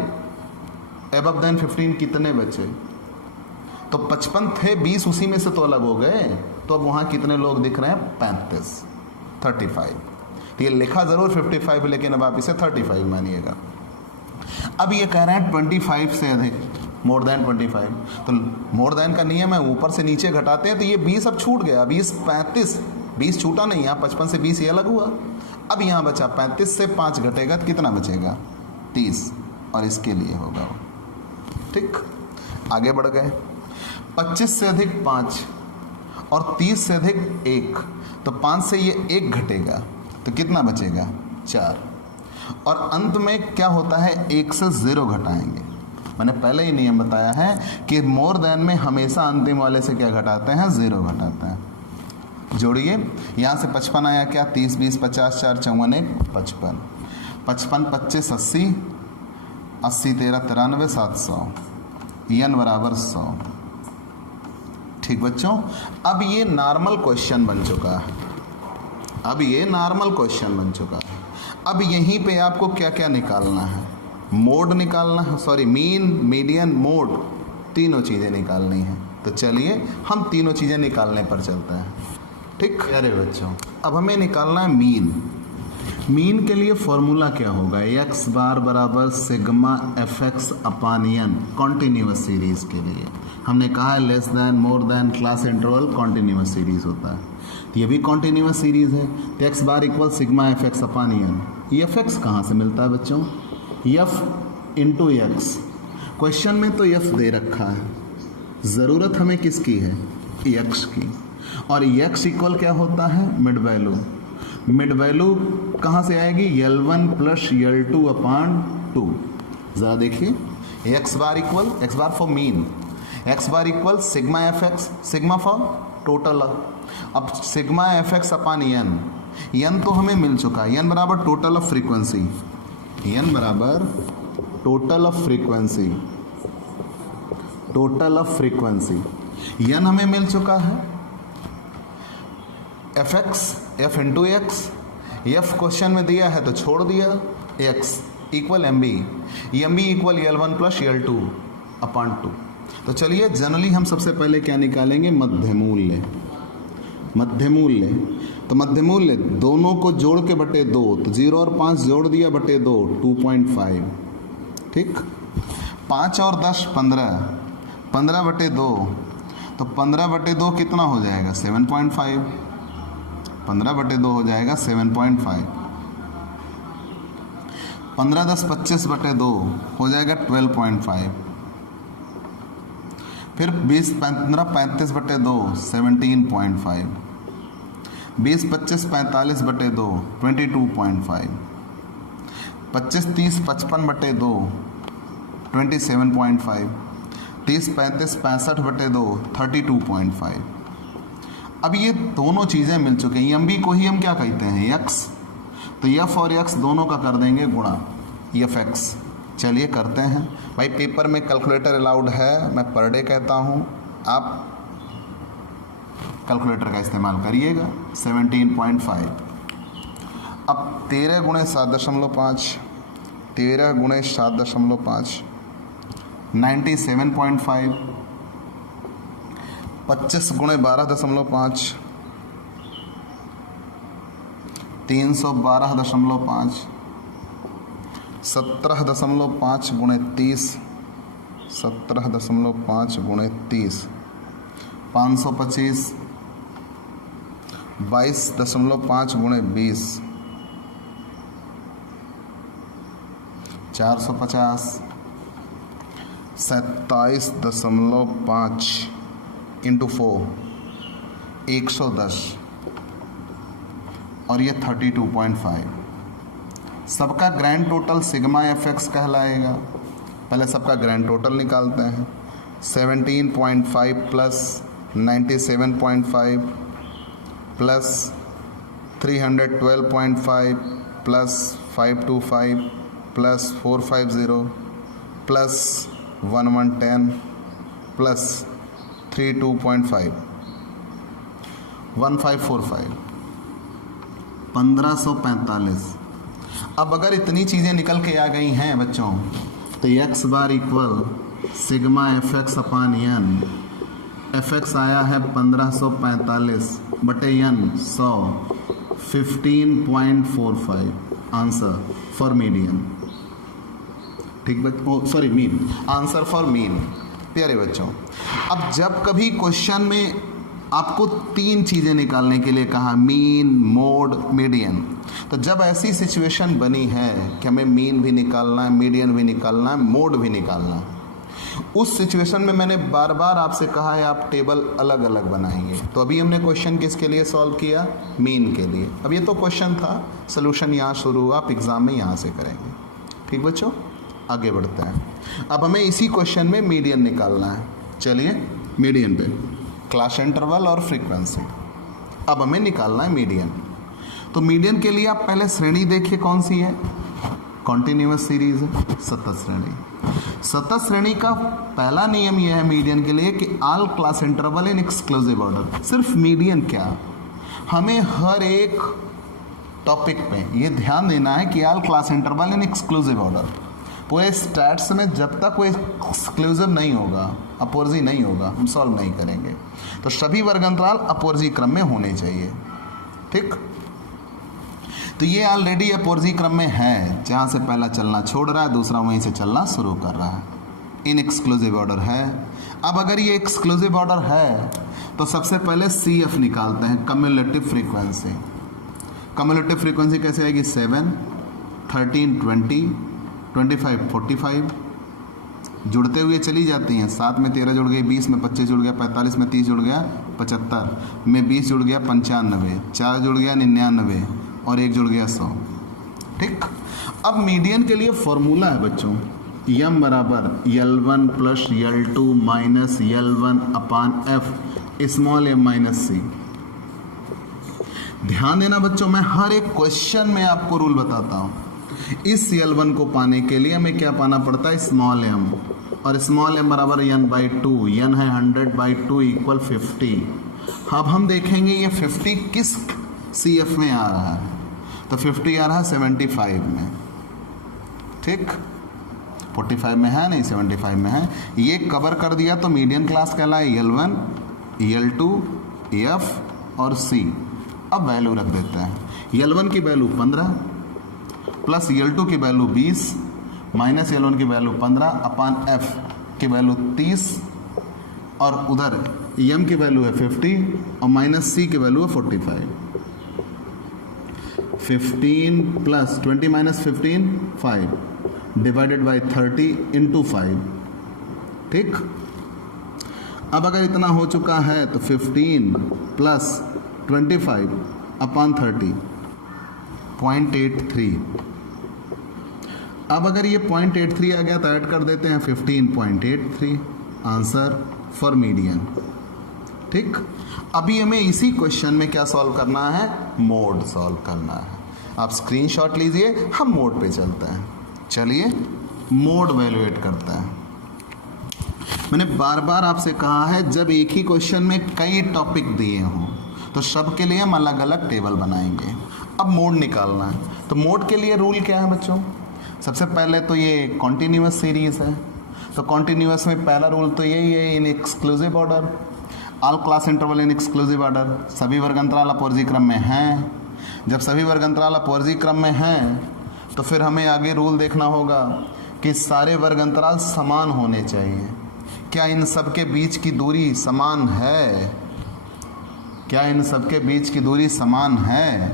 above than 15 कितने बचे? तो 55 थे, 20 उसी में से तो अलग हो गए, तो अब वहाँ कितने लोग दिख रहे हैं? 35। तो ये लिखा ज़रूर 55, लेकिन अब आप इसे 35 मानिएगा। अब ये कह रहे हैं 25 से अधिक, मोर देन 25। तो मोर देन का नियम है, ऊपर से नीचे घटाते हैं, तो ये 20 अब छूट गया। 20 35, 20 छूटा नहीं, यहाँ 55 से 20 ये अलग हुआ। अब यहाँ बचा 35 से 5 घटेगा तो कितना बचेगा? 30, और इसके लिए होगा वो। ठीक, आगे बढ़ गए। 25 से अधिक 5 और 30 से अधिक 1, तो 5 से ये 1 घटेगा तो कितना बचेगा? 4। और अंत में क्या होता है? 1 से 0 घटाएंगे। मैंने पहले ही नियम बताया है कि मोर देन में हमेशा अंतिम वाले से क्या घटाते हैं? 0 घटाते हैं। जोड़िए, यहाँ से 55 आया क्या? 30 20 50 4 54 1 55। 55 25 80, 80 13 93 700, n बराबर 100। ठीक बच्चों, अब ये नॉर्मल क्वेश्चन बन चुका है। अब यहीं पे आपको क्या क्या निकालना है? मोड निकालना है, सॉरी मीन, मीडियन, मोड, तीनों चीज़ें निकालनी है। तो चलिए हम तीनों चीज़ें निकालने पर चलते हैं। ठीक, अरे बच्चों, अब हमें निकालना है मीन। मीन के लिए फॉर्मूला क्या होगा? x बार बराबर सिग्मा fx अपान n, कॉन्टिन्यूस सीरीज़ के लिए। हमने कहा है less than, more than, class interval continuous series होता है, तो ये भी कॉन्टिन्यूस सीरीज़ है। तो x बार इक्वल सिग्मा fx अपान n। ये fx कहाँ से मिलता है बच्चों? f इंटू एक्स क्वेश्चन में तो एफ दे रखा है, ज़रूरत हमें किसकी है, एक्स की, और एक्स इक्वल क्या होता है, मिड वैल्यू। मिड वैल्यू कहाँ से आएगी, L1 प्लस L2 अपान 2। ज़रा देखिए, X bar equal, X bar for mean, X bar equal sigma F X, sigma for total. अब sigma F X upon N, N तो हमें मिल चुका है, एन बराबर टोटल ऑफ फ्रीक्वेंसी, एन बराबर total of frequency, total of frequency, N हमें मिल चुका है। F X, F into X, F question में दिया है तो छोड़ दिया, X equal M B, M B equal L1 plus L2 अपान 2। तो चलिए जनरली हम सबसे पहले क्या निकालेंगे, मध्य मूल्य। मध्य मूल्य, तो मध्य मूल्य दोनों को जोड़ के बटे 2, तो 0 और 5 जोड़ दिया बटे 2, 2.5। ठीक, 5 और 10 15, 15 बटे 2, तो 15 बटे 2 कितना हो जाएगा, 7.5। 15 बटे 2 हो जाएगा 7.5। 15 10 25 बटे 2 हो जाएगा 12.5। फिर 20 15 35 बटे 2 17.5। 20 25 45 बटे 2 22.5। 25 30 55 बटे 2 27.5। 30 35 65 बटे 2 32.5। अब ये दोनों चीज़ें मिल चुकी हैं, एम बी को ही हम क्या कहते हैं, एक्स, तो एफ और एक्स दोनों का कर देंगे गुणा, एफ एक्स। चलिए करते हैं भाई, पेपर में कैलकुलेटर अलाउड है, मैं पर डे कहता हूँ, आप कैलकुलेटर का इस्तेमाल करिएगा। 17.5, अब 13 गुणे 7.5, 13 गुणे 7.5 97.5, 25 गुणे 12.5 312.5, 17.5 गुणे 30, 17.5 गुणे 30 525, 22.5 गुणे 20 450, 27.5 इंटू 4 110, और ये 32.5। सबका grand total sigma F x कहलाएगा। पहले सबका ग्रैंड टोटल निकालते हैं। 17.5 plus 97.5 plus 312.5 plus 525 plus 450 plus 1110 plus 32.5 1545 1545। अब अगर इतनी चीज़ें निकल के आ गई हैं बच्चों, तो x bar equal sigma F X upon N, F x आया है 1545 बटे एन 100, 15.45 आंसर फॉर मीडियन। ठीक बच्चों, sorry mean, answer for mean. प्यारे बच्चों, अब जब कभी क्वेश्चन में आपको 3 चीज़ें निकालने के लिए कहा, मीन, मोड, मीडियन, तो जब ऐसी सिचुएशन बनी है कि हमें मीन भी निकालना है, मीडियन भी निकालना है, मोड भी निकालना है, उस सिचुएशन में मैंने बार बार आपसे कहा है आप टेबल अलग अलग बनाएंगे। तो अभी हमने क्वेश्चन किसके लिए सॉल्व किया, मीन के लिए। अब ये तो क्वेश्चन था, सोल्यूशन यहाँ शुरू हुआ, आप एग्ज़ाम में यहाँ से करेंगे। ठीक बच्चों, आगे बढ़ते हैं। अब हमें इसी क्वेश्चन में मीडियन निकालना है। चलिए मीडियन पे, क्लास इंटरवल और फ्रीक्वेंसी। अब हमें निकालना है मीडियन। तो मीडियन के लिए आप पहले श्रेणी देखिए कौन सी है, कॉन्टिन्यूअस सीरीज है, सतत श्रेणी। सतत श्रेणी का पहला नियम यह है मीडियन के लिए कि all class interval in exclusive order. सिर्फ मीडियन क्या, हमें हर एक टॉपिक पे ये ध्यान देना है कि all class interval in exclusive order. पूरे स्टैट्स में जब तक कोई एक्सक्लूसिव नहीं होगा, अपोर्जी नहीं होगा, हम सॉल्व नहीं करेंगे। तो सभी वर्ग अंतराल अपोर्जी क्रम में होने चाहिए। ठीक, तो ये ऑलरेडी अपोर्जी क्रम में है, जहाँ से पहला चलना छोड़ रहा है, दूसरा वहीं से चलना शुरू कर रहा है। इन एक्सक्लूसिव ऑर्डर है। अब अगर ये एक्सक्लूसिव ऑर्डर है तो सबसे पहले सी एफ निकालते हैं, कम्युलेटिव फ्रीक्वेंसी। कम्युलेटिव फ्रीक्वेंसी कैसे आएगी, 7, 13, 20, 25, 45, जुड़ते हुए चली जाती हैं। 7 में 13 जुड़ गई, 20 में 25 जुड़ गया, 45 में 30 जुड़ गया, 75 में 20 जुड़ गया, 95, 4 जुड़ गया 99 और 1 जुड़ गया 100। ठीक। अब मीडियन के लिए फॉर्मूला है बच्चों, m बराबर L1 plus L2 minus L1 अपान F small m minus c। ध्यान देना बच्चों, मैं हर एक क्वेश्चन में आपको रूल बताता हूँ। इस L1 को पाने के लिए हमें क्या पाना पड़ता है, स्मॉल m, और स्मॉल m बराबर n/2, n है 100/2 इक्वल 50। अब हम देखेंगे ये 50 किस CF में आ रहा है, तो 50 आ रहा है 75 में। ठीक, 45 में है नहीं, 75 में है। ये कवर कर दिया तो मीडियन क्लास कहलाए L1, L2, F और C। अब वैल्यू रख देते हैं। L1 की वैल्यू 15 प्लस L2 की वैल्यू 20 माइनस L1 की वैल्यू 15 अपान F की वैल्यू 30 और उधर M की वैल्यू है 50 और माइनस C की वैल्यू है 45। 15 plus 20 minus 15 5 divided by 30 into 5। ठीक। अब अगर इतना हो चुका है तो 15 प्लस 25 अपान 30 0.83। अब अगर ये 0.83 आ गया तो ऐड कर देते हैं 15.83, आंसर फॉर मीडियन। ठीक। अभी हमें इसी क्वेश्चन में क्या सॉल्व करना है, मोड सॉल्व करना है। आप स्क्रीनशॉट लीजिए, हम मोड पे चलते हैं। चलिए मोड वैल्यूएट करते हैं। मैंने बार बार आपसे कहा है, जब एक ही क्वेश्चन में कई टॉपिक दिए हों तो सबके लिए हम अलग अलग टेबल बनाएंगे। अब मोड निकालना है, तो मोड के लिए रूल क्या है बच्चों, सबसे पहले तो ये कॉन्टिन्यूअस सीरीज है, तो कॉन्टिन्यूअस में पहला रूल तो यही है, in exclusive order, all class interval in exclusive order, सभी वर्ग अंतराल अपवर्जी क्रम में हैं। जब सभी वर्ग अंतराल अपवर्जी क्रम में हैं तो फिर हमें आगे रूल देखना होगा कि सारे वर्ग अंतराल समान होने चाहिए। क्या इन सब के बीच की दूरी समान है? क्या इन सब के बीच की दूरी समान है?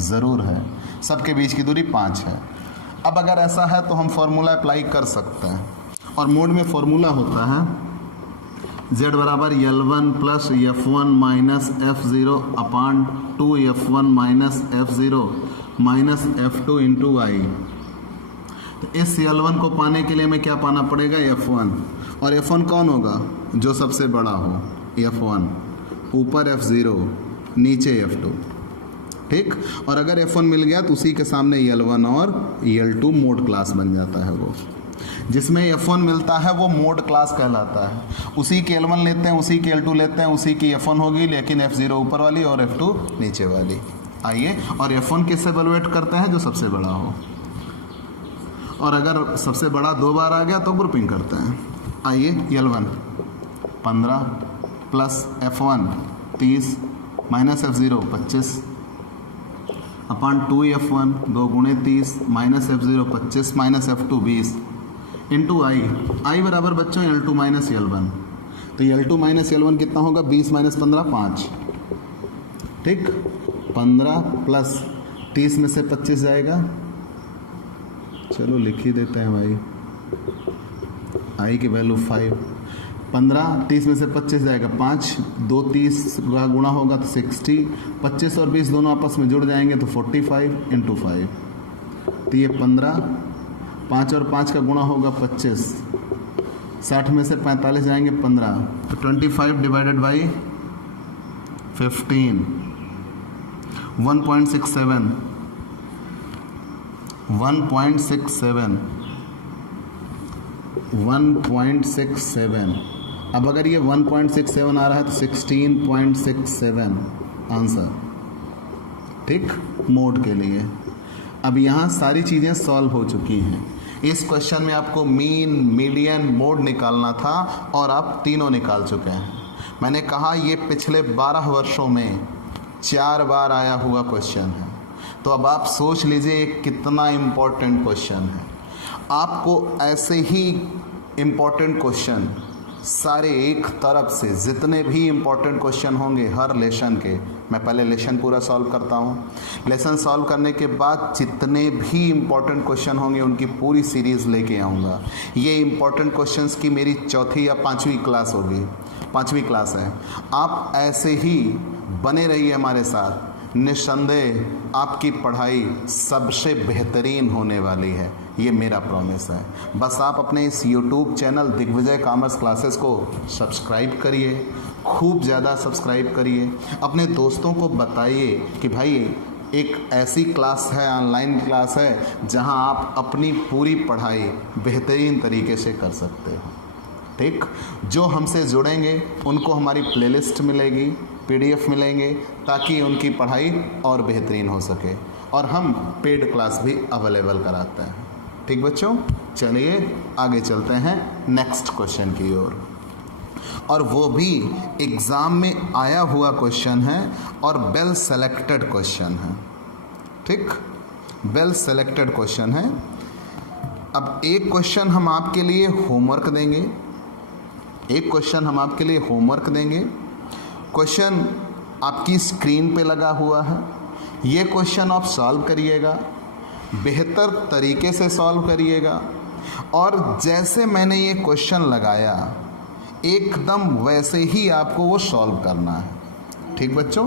ज़रूर है, सबके बीच की दूरी 5 है। अब अगर ऐसा है तो हम फॉर्मूला अप्लाई कर सकते हैं, और मोड में फॉर्मूला होता है z बराबर L1 plus F1 minus F0 upon 2F1 minus F0 minus F2 into i. तो इस L1 को पाने के लिए हमें क्या पाना पड़ेगा, F1, और F1 कौन होगा, जो सबसे बड़ा हो, F1, ऊपर F0 नीचे F2। ठीक। और अगर F1 मिल गया तो उसी के सामने L1 और L2 मोड क्लास बन जाता है। वो जिसमें F1 मिलता है वो मोड क्लास कहलाता है। उसी की L1 लेते हैं, उसी की L2 लेते हैं, उसी की F1 होगी, लेकिन F0 ऊपर वाली और F2 नीचे वाली। आइए, और F1 किससे इवैल्यूएट करते हैं, जो सबसे बड़ा हो, और अगर सबसे बड़ा 2 बार आ गया तो ग्रुपिंग करते हैं। आइए, L1 15 plus F1 30 minus F0 25 अपान 2F1 2 गुणे 30 minus F0 25 minus F2 20 into आई बराबर बच्चों L2 माइनस L1। तो L2 माइनस L1 कितना होगा, 20 माइनस 15 5। ठीक। 15 प्लस 30 में से 25 जाएगा, चलो लिख ही देते हैं भाई, आई की वैल्यू 5। 15 30 में से 25 जाएगा 5, 2 30 का गुणा होगा तो 60, 25 और 20 दोनों आपस में जुड़ जाएंगे तो 45 इंटू 5। तो ये 15, 5 और 5 का गुणा होगा 25, 60 में से 45 जाएंगे 15, तो 25 डिवाइडेड बाई 15 1.67 1.67। अब अगर ये 1.67 आ रहा है तो 16.67 आंसर। ठीक, मोड के लिए। अब यहाँ सारी चीज़ें सॉल्व हो चुकी हैं। इस क्वेश्चन में आपको मीन, मीडियन, मोड निकालना था और आप तीनों निकाल चुके हैं। मैंने कहा ये पिछले 12 वर्षों में 4 बार आया हुआ क्वेश्चन है। तो अब आप सोच लीजिए कितना इम्पोर्टेंट क्वेश्चन है। आपको ऐसे ही इम्पोर्टेंट क्वेश्चन सारे एक तरफ से जितने भी इम्पोर्टेंट क्वेश्चन होंगे हर लेसन के, मैं पहले लेसन पूरा सॉल्व करता हूँ। लेसन सॉल्व करने के बाद जितने भी इम्पोर्टेंट क्वेश्चन होंगे उनकी पूरी सीरीज़ लेके आऊँगा। ये इम्पोर्टेंट क्वेश्चंस की मेरी चौथी या पाँचवीं क्लास होगी, पाँचवीं क्लास है। आप ऐसे ही बने रहिए हमारे साथ, निस्संदेह आपकी पढ़ाई सबसे बेहतरीन होने वाली है, ये मेरा प्रॉमिस है। बस आप अपने इस YouTube channel Digvijay commerce classes को सब्सक्राइब करिए, खूब ज़्यादा सब्सक्राइब करिए, अपने दोस्तों को बताइए कि भाई एक ऐसी क्लास है, ऑनलाइन क्लास है जहां आप अपनी पूरी पढ़ाई बेहतरीन तरीके से कर सकते हो। ठीक, जो हमसे जुड़ेंगे उनको हमारी प्लेलिस्ट मिलेगी, PDF मिलेंगे, ताकि उनकी पढ़ाई और बेहतरीन हो सके, और हम पेड क्लास भी अवेलेबल कराते हैं। ठीक बच्चों, चलिए आगे चलते हैं नेक्स्ट क्वेश्चन की ओर, और वो भी एग्ज़ाम में आया हुआ क्वेश्चन है और वेल सेलेक्टेड क्वेश्चन है। ठीक, वेल सेलेक्टेड क्वेश्चन है। अब एक क्वेश्चन हम आपके लिए होमवर्क देंगे, एक क्वेश्चन हम आपके लिए होमवर्क देंगे। क्वेश्चन आपकी स्क्रीन पे लगा हुआ है, ये क्वेश्चन आप सॉल्व करिएगा, बेहतर तरीके से सॉल्व करिएगा, और जैसे मैंने ये क्वेश्चन लगाया एकदम वैसे ही आपको वो सॉल्व करना है। ठीक बच्चों,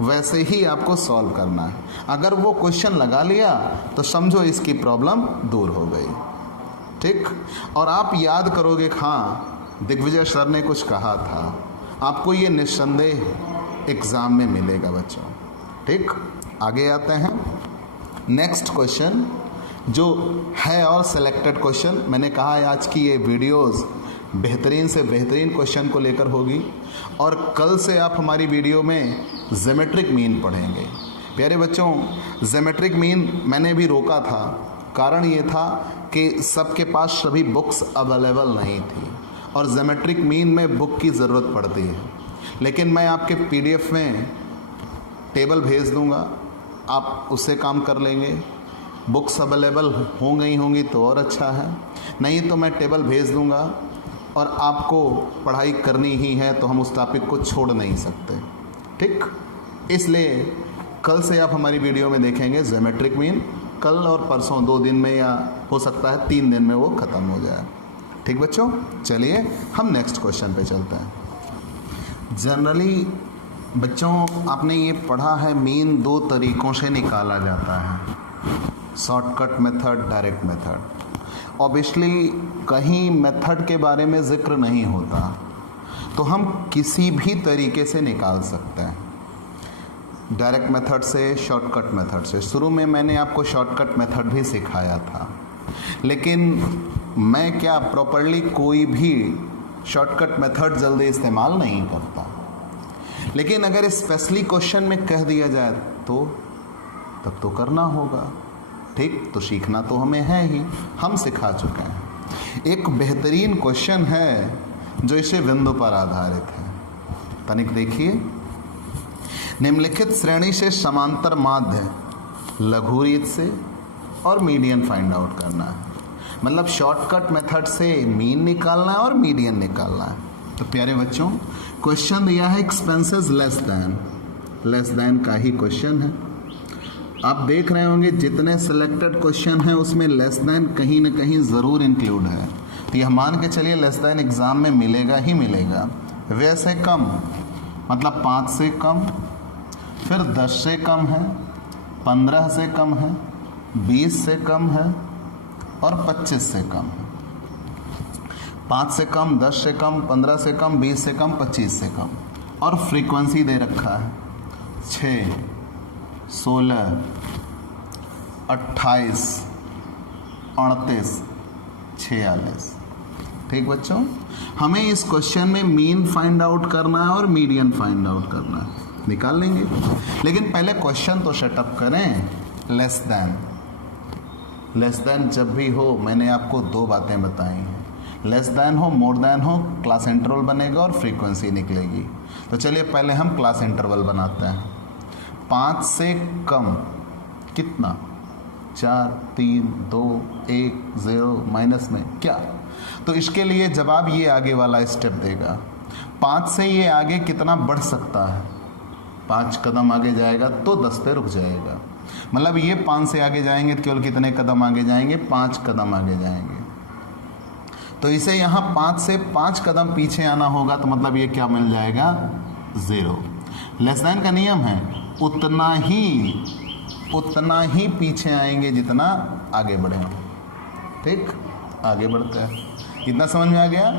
वैसे ही आपको सॉल्व करना है। अगर वो क्वेश्चन लगा लिया तो समझो इसकी प्रॉब्लम दूर हो गई। ठीक, और आप याद करोगे हाँ दिग्विजय सर ने कुछ कहा था, आपको ये निस्संदेह एग्ज़ाम में मिलेगा बच्चों। ठीक, आगे आते हैं। नेक्स्ट क्वेश्चन जो है और सेलेक्टेड क्वेश्चन, मैंने कहा है आज की ये वीडियोस बेहतरीन से बेहतरीन क्वेश्चन को लेकर होगी, और कल से आप हमारी वीडियो में ज्योमेट्रिक मीन पढ़ेंगे। प्यारे बच्चों, ज्योमेट्रिक मीन मैंने भी रोका था, कारण ये था कि सबके पास सभी बुक्स अवेलेबल नहीं थी, और ज्योमेट्रिक मीन में बुक की ज़रूरत पड़ती है। लेकिन मैं आपके PDF में टेबल भेज दूंगा, आप उससे काम कर लेंगे। बुक्स अवेलेबल होंगी तो और अच्छा है, नहीं तो मैं टेबल भेज दूंगा, और आपको पढ़ाई करनी ही है तो हम उस टॉपिक को छोड़ नहीं सकते। ठीक, इसलिए कल से आप हमारी वीडियो में देखेंगे ज्योमेट्रिक मीन, कल और परसों 2 दिन में, या हो सकता है 3 दिन में वो ख़त्म हो जाए। ठीक बच्चों, चलिए हम नेक्स्ट क्वेश्चन पे चलते हैं। जनरली बच्चों आपने ये पढ़ा है मीन 2 तरीक़ों से निकाला जाता है, shortcut method, direct method. Obviously कहीं मेथड के बारे में ज़िक्र नहीं होता, तो हम किसी भी तरीके से निकाल सकते हैं, डायरेक्ट मेथड से, शॉर्टकट मेथड से। शुरू में मैंने आपको शॉर्टकट मेथड भी सिखाया था, लेकिन मैं क्या प्रॉपरली कोई भी शॉर्टकट मेथड जल्दी इस्तेमाल नहीं करता। लेकिन अगर स्पेशली क्वेश्चन में कह दिया जाए तो तब तो करना होगा। ठीक, तो सीखना तो हमें है ही, हम सिखा चुके हैं। एक बेहतरीन क्वेश्चन है जो इसे बिंदु पर आधारित है। तनिक देखिए, निम्नलिखित श्रेणी से समांतर माध्य लघु रीत से और मीडियन फाइंड आउट करना है। मतलब शॉर्टकट मेथड से मीन निकालना है और मीडियन निकालना है। तो प्यारे बच्चों, क्वेश्चन दिया है एक्सपेंसेस लेस देन का ही क्वेश्चन है। आप देख रहे होंगे जितने सिलेक्टेड क्वेश्चन हैं उसमें लेस देन कहीं ना कहीं ज़रूर इंक्लूड है। तो यह मान के चलिए लेस देन एग्ज़ाम में मिलेगा ही मिलेगा। वैसे कम मतलब 5 से कम, फिर 10 से कम है, 15 से कम है, 20 से कम है और 25 से कम है। 5 से कम, 10 से कम, 15 से कम, 20 से कम, 25 से कम। और फ्रीक्वेंसी दे रखा है 6, 16, 28, 38, 46। ठीक बच्चों, हमें इस क्वेश्चन में मीन फाइंड आउट करना है और मीडियन फाइंड आउट करना है। निकाल लेंगे, लेकिन पहले क्वेश्चन तो सेटअप करें। लेस देन जब भी हो, मैंने आपको 2 बातें बताई हैं। लेस देन हो, मोर देन हो, क्लास इंटरवल बनेगा और फ्रीक्वेंसी निकलेगी। तो चलिए पहले हम क्लास इंटरवल बनाते हैं। 5 से कम कितना? 4, 3, 2, 1, 0 माइनस में क्या? तो इसके लिए जवाब ये आगे वाला स्टेप देगा। 5 से ये आगे कितना बढ़ सकता है, 5 कदम आगे जाएगा तो 10 पे रुक जाएगा। मतलब ये 5 से आगे जाएंगे तो केवल कितने कदम आगे जाएंगे, 5 कदम आगे जाएंगे। तो इसे यहाँ 5 से 5 कदम पीछे आना होगा, तो मतलब ये क्या मिल जाएगा, 0। लेस देन का नियम है, उतना ही पीछे आएंगे जितना आगे बढ़े। ठीक, आगे बढ़ते हैं। इतना समझ में आ गया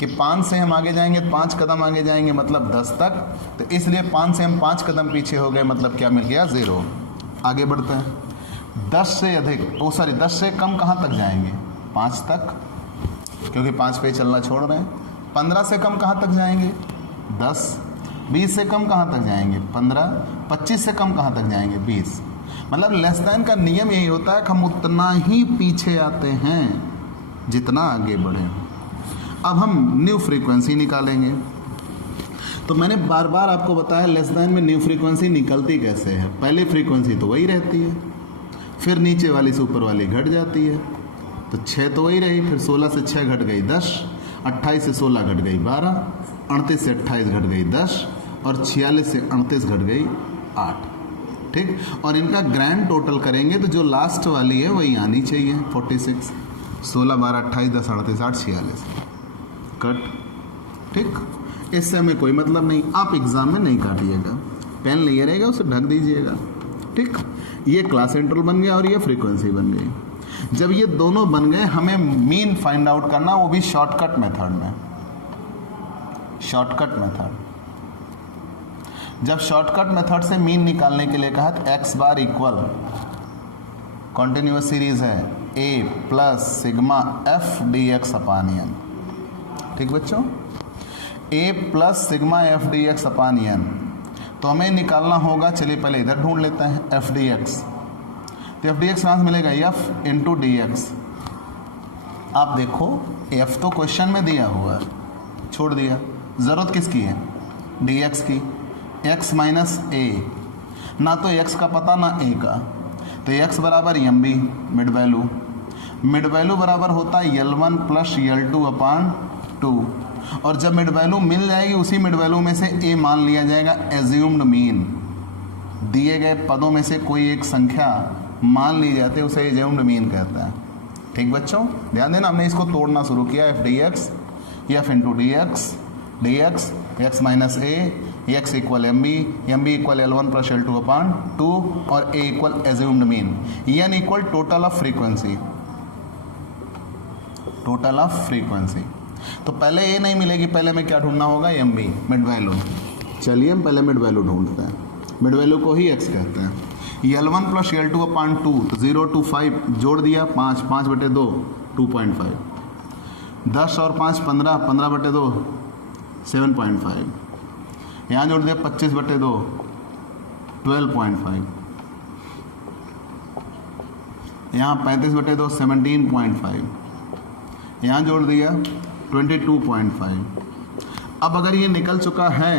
कि 5 से हम आगे जाएंगे, 5 कदम आगे जाएंगे मतलब 10 तक, तो इसलिए 5 से हम 5 कदम पीछे हो गए, मतलब क्या मिल गया, 0। आगे बढ़ते हैं। 10 से अधिक, 10 से कम कहाँ तक जाएंगे, 5 तक, क्योंकि 5 पे चलना छोड़ रहे हैं। 15 से कम कहाँ तक जाएंगे, 10। 20 से कम कहाँ तक जाएंगे, 15। 25 से कम कहाँ तक जाएंगे, 20। मतलब लेस देन का नियम यही होता है कि हम उतना ही पीछे आते हैं जितना आगे बढ़े। अब हम न्यू फ्रीक्वेंसी निकालेंगे। तो मैंने बार बार आपको बताया लेस देन में न्यू फ्रीक्वेंसी निकलती कैसे है। पहले फ्रीक्वेंसी तो वही रहती है, फिर नीचे वाली से ऊपर वाली घट जाती है। तो 6 तो वही रही, फिर 16 से 6 घट गई 10, 28 से 16 घट गई 12, 38 से 28 घट गई 10, और 46 से 38 घट गई 8। ठीक, और इनका ग्रैंड टोटल करेंगे तो जो लास्ट वाली है वही आनी चाहिए, 46। 16, 12, 28, 10, 38, 8, 46 कट। ठीक, इससे हमें कोई मतलब नहीं, आप एग्जाम में नहीं काटिएगा, पेन लिए रहेगा उसे ढक दीजिएगा। ठीक, ये क्लास इंटरवल बन गया और ये फ्रीक्वेंसी बन गई। जब ये दोनों बन गए, हमें मीन फाइंड आउट करना, वो भी शॉर्टकट मेथड में। शॉर्टकट मेथड, जब शॉर्टकट मेथड से मीन निकालने के लिए कहा तो x बार इक्वल कॉन्टिन्यूअस सीरीज है a plus sigma f dx upon n। ठीक बच्चों, a plus sigma f dx upon n। तो हमें निकालना होगा, चलिए पहले इधर ढूंढ लेते हैं f dx। तो f dx कहाँ से मिलेगा, f इंटू dx। आप देखो f तो क्वेश्चन में दिया हुआ है, छोड़ दिया, ज़रूरत किसकी है, dx की। x माइनस a, ना तो x का पता ना a का, तो x बराबर mb mid value. Mid value बराबर होता है L1 प्लस L2 अपान 2, और जब मिड वैल्यू मिल जाएगी उसी मिड वैल्यू में से a मान लिया जाएगा, एज्यूम्ड मीन। दिए गए पदों में से कोई एक संख्या मान ली जाती है, उसे एज्यूम्ड मीन कहते हैं। ठीक बच्चों, ध्यान देना, हमने इसको तोड़ना शुरू किया, f dx, f into dx, x minus a, x equal mb equal L1 plus L2 अपान 2, और a equal assumed mean, n equal total of frequency. Total of frequency, तो पहले a नहीं मिलेगी, पहले हमें क्या ढूंढना होगा, mb मिड वैल्यू। चलिए हम पहले मिड वैल्यू ढूंढते हैं, मिड वैल्यू को ही x कहते हैं। L1 प्लस L2 अपान 2, तो 0 to 5 जोड़ दिया, 5, 5/2 2.5, 10 और 5 15, 15/2 7.5, यहाँ जोड़ दिया 25/2 12.5, यहाँ 35/2 17.5, यहाँ जोड़ दिया 22.5। अब अगर ये निकल चुका है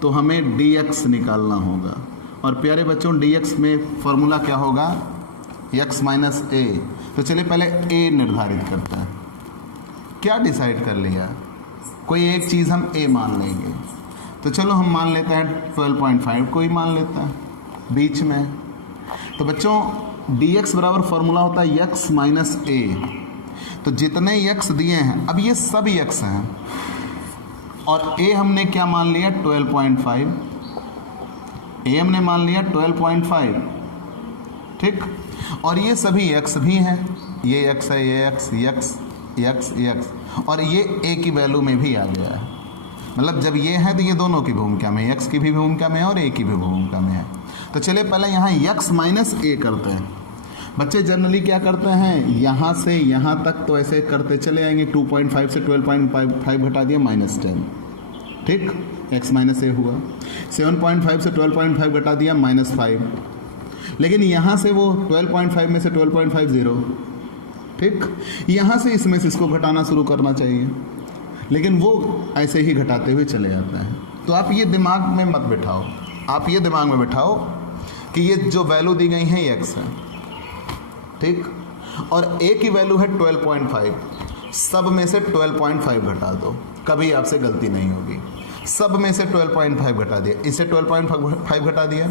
तो हमें dx निकालना होगा, और प्यारे बच्चों dx में फॉर्मूला क्या होगा, x माइनस a। तो चलिए पहले a निर्धारित करते हैं। क्या डिसाइड कर लिया, कोई एक चीज़ हम a मान लेंगे, तो चलो हम मान लेते हैं 12.5 को ही मान लेते हैं बीच में। तो बच्चों dx बराबर फॉर्मूला होता है x माइनस a। तो जितने x दिए हैं, अब ये सब x हैं, और a हमने क्या मान लिया, 12.5, a हमने मान लिया 12.5। ठीक, और ये सभी x भी हैं, ये x है, ये x, और ये a की वैल्यू में भी आ गया है। मतलब जब ये है तो ये दोनों की भूमिका में, x की भी भूमिका में है और a की भी भूमिका में है। तो चलिए पहले यहाँ x माइनस a करते हैं। बच्चे जनरली क्या करते हैं, यहाँ से यहाँ तक तो ऐसे करते चले आएंगे, 2.5 से 12.5 घटा दिया -10। ठीक, x माइनस a हुआ, 7.5 से 12.5 घटा दिया -5, लेकिन यहाँ से वो 12.5 में से 12.5 0। ठीक, यहाँ से इसमें से इसको घटाना शुरू करना चाहिए, लेकिन वो ऐसे ही घटाते हुए चले जाते हैं। तो आप ये दिमाग में मत बिठाओ, आप ये दिमाग में बिठाओ कि ये जो वैल्यू दी गई है x है, ठीक, और a की वैल्यू है 12.5। सब में से 12.5 घटा दो, कभी आपसे गलती नहीं होगी। सब में से 12.5 घटा दिया, इससे 12.5 घटा दिया,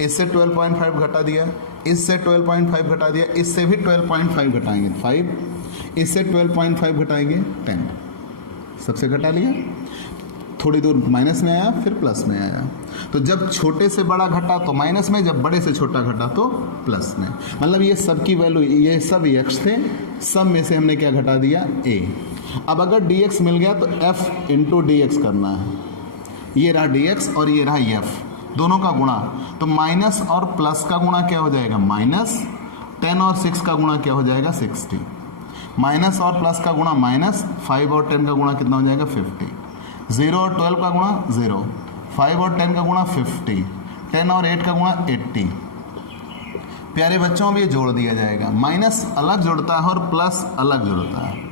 इससे 12.5 घटा दिया, इससे 12.5 घटा दिया, इससे भी 12.5 घटाएंगे 5, इससे 12.5 घटाएंगे 10, सबसे घटा लिया। थोड़ी दूर माइनस में आया, फिर प्लस में आया। तो जब छोटे से बड़ा घटा तो माइनस में, जब बड़े से छोटा घटा तो प्लस में। मतलब ये सब की वैल्यू, ये सब x थे, सब में से हमने क्या घटा दिया, a। अब अगर dx मिल गया तो f इंटू dx करना है। ये रहा dx और ये रहा f, दोनों का गुणा। तो माइनस और प्लस का गुणा क्या हो जाएगा, माइनस। 10 और 6 का गुणा क्या हो जाएगा, 60। माइनस और प्लस का गुणा माइनस, 5 और 10 का गुणा कितना हो जाएगा, 50। 0 और 12 का गुणा 0, 5 और 10 का गुणा 50, 10 और 8 का गुणा 80। प्यारे बच्चों, अब ये जोड़ दिया जाएगा। माइनस अलग जुड़ता है और प्लस अलग जुड़ता है।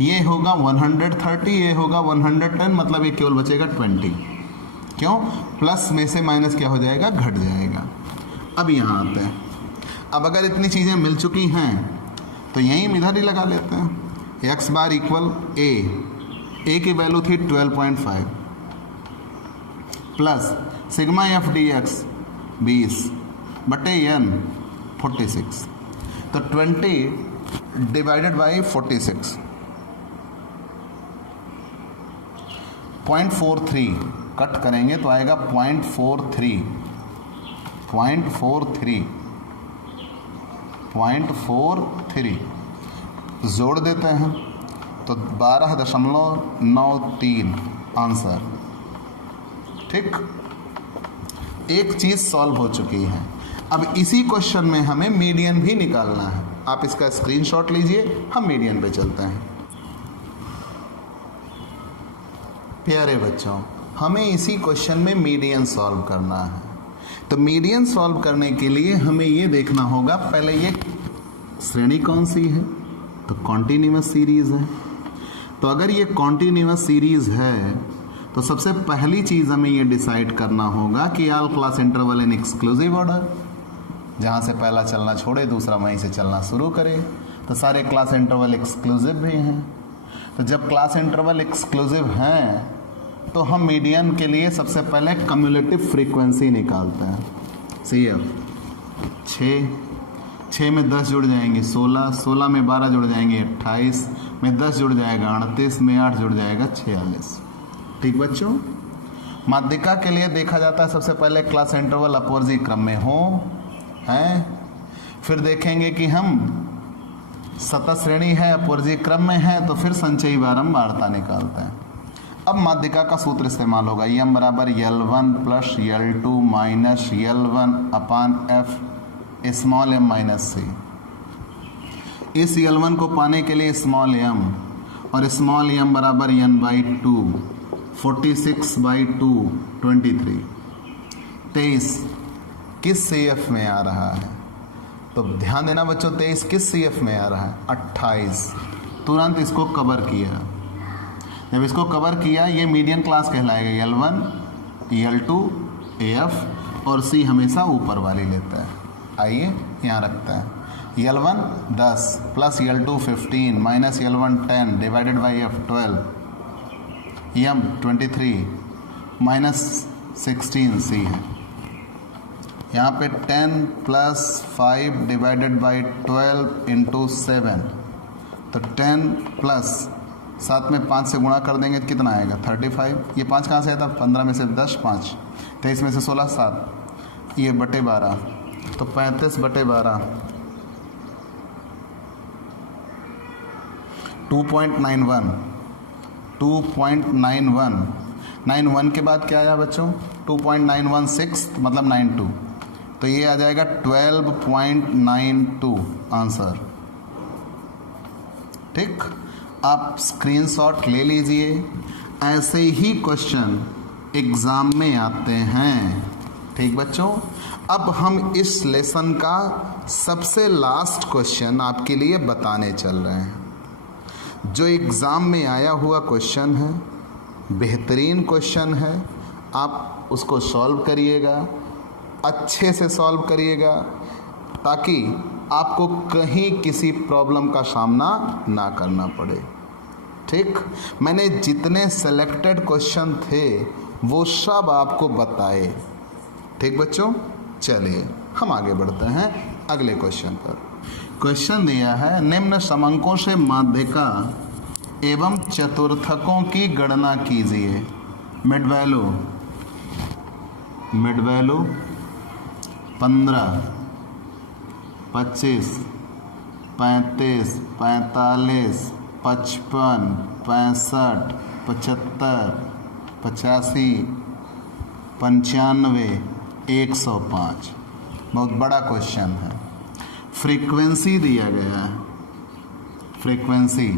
ये होगा 130, ये होगा 110, मतलब ये केवल बचेगा 20। क्यों, प्लस में से माइनस क्या हो जाएगा, घट जाएगा। अब यहाँ आते हैं। अब अगर इतनी चीज़ें मिल चुकी हैं तो यहीं इधर ही लगा लेते हैं। x बार इक्वल a की वैल्यू थी 12.5 plus sigma F D x 20 बटे n 46। तो 20 डिवाइडेड बाई 46, 0.43 कट करेंगे तो आएगा 0.43, 0.43 जोड़ देते हैं तो 12.93 आंसर। ठीक, एक चीज़ सॉल्व हो चुकी है। अब इसी क्वेश्चन में हमें मीडियन भी निकालना है। आप इसका स्क्रीनशॉट लीजिए, हम मीडियन पे चलते हैं। प्यारे बच्चों, हमें इसी क्वेश्चन में मीडियन सॉल्व करना है। तो मीडियन सॉल्व करने के लिए हमें ये देखना होगा, पहले ये श्रेणी कौन सी है, तो कॉन्टिन्यूअस सीरीज है। तो अगर ये कॉन्टिन्यूअस सीरीज है तो सबसे पहली चीज़ हमें ये डिसाइड करना होगा कि all class interval in exclusive order, जहाँ से पहला चलना छोड़े दूसरा वहीं से चलना शुरू करे। तो सारे क्लास इंटरवल एक्सक्लूसिव भी हैं। तो जब क्लास इंटरवल एक्सक्लूसिव हैं तो हम मीडियन के लिए सबसे पहले कम्युलेटिव फ्रीक्वेंसी निकालते हैं। CF 6 में 10 जुड़ जाएंगे 16, 16 में 12 जुड़ जाएंगे 28, में 10 जुड़ जाएगा 38, में 8 जुड़ जाएगा 46। ठीक बच्चों, माध्यिका के लिए देखा जाता है सबसे पहले क्लास इंटरवल अपवर्जी क्रम में हो हैं, फिर देखेंगे कि हम सतत श्रेणी है अपवर्जी क्रम में है तो फिर संचयी बारंबारता निकालते हैं। अब माध्यिका का सूत्र इस्तेमाल होगा, m बराबर L1 plus L2 minus L1 अपान F small m minus c। इस L1 को पाने के लिए स्मॉल m और स्मॉल m बराबर n बाई 2, 46 बाई 2 23। 23 किस CF में आ रहा है, तो ध्यान देना बच्चों, 23 किस CF में आ रहा है, 28। तुरंत इसको कवर किया। जब इसको कवर किया ये मीडियन क्लास कहलाएगा, L1, L2, AF और C हमेशा ऊपर वाली लेता है। आइए यहाँ रखता है, L1 10 plus L2 15 minus L1 10 divided by F 12, M 23 minus 16 C है। यहाँ पे 10 प्लस 5 डिवाइडेड बाई 12 इंटू 7, तो 10 प्लस साथ में 5 से गुणा कर देंगे तो कितना आएगा 35। ये 5 कहाँ से आया था, 15 में से 10 5, 23 में से 16 7, ये बटे 12, तो 35 बटे 12 2.91, 2.91, 91 के बाद क्या आया बच्चों, 2.916 मतलब 92, तो ये आ जाएगा 12.92 आंसर। ठीक, आप स्क्रीनशॉट ले लीजिए। ऐसे ही क्वेश्चन एग्ज़ाम में आते हैं। ठीक बच्चों, अब हम इस लेसन का सबसे लास्ट क्वेश्चन आपके लिए बताने चल रहे हैं, जो एग्ज़ाम में आया हुआ क्वेश्चन है, बेहतरीन क्वेश्चन है। आप उसको सॉल्व करिएगा, अच्छे से सॉल्व करिएगा, ताकि आपको कहीं किसी प्रॉब्लम का सामना ना करना पड़े। ठीक, मैंने जितने सेलेक्टेड क्वेश्चन थे वो सब आपको बताए। ठीक बच्चों, चलिए हम आगे बढ़ते हैं अगले क्वेश्चन पर। क्वेश्चन दिया है, निम्न समंकों से माध्यिका एवं चतुर्थकों की गणना कीजिए। Mid value 15, 25, 35, 45, 55, 65, 75, 85, 95, 105। बहुत बड़ा क्वेश्चन है। फ्रीक्वेंसी दिया गया है, फ्रीक्वेंसी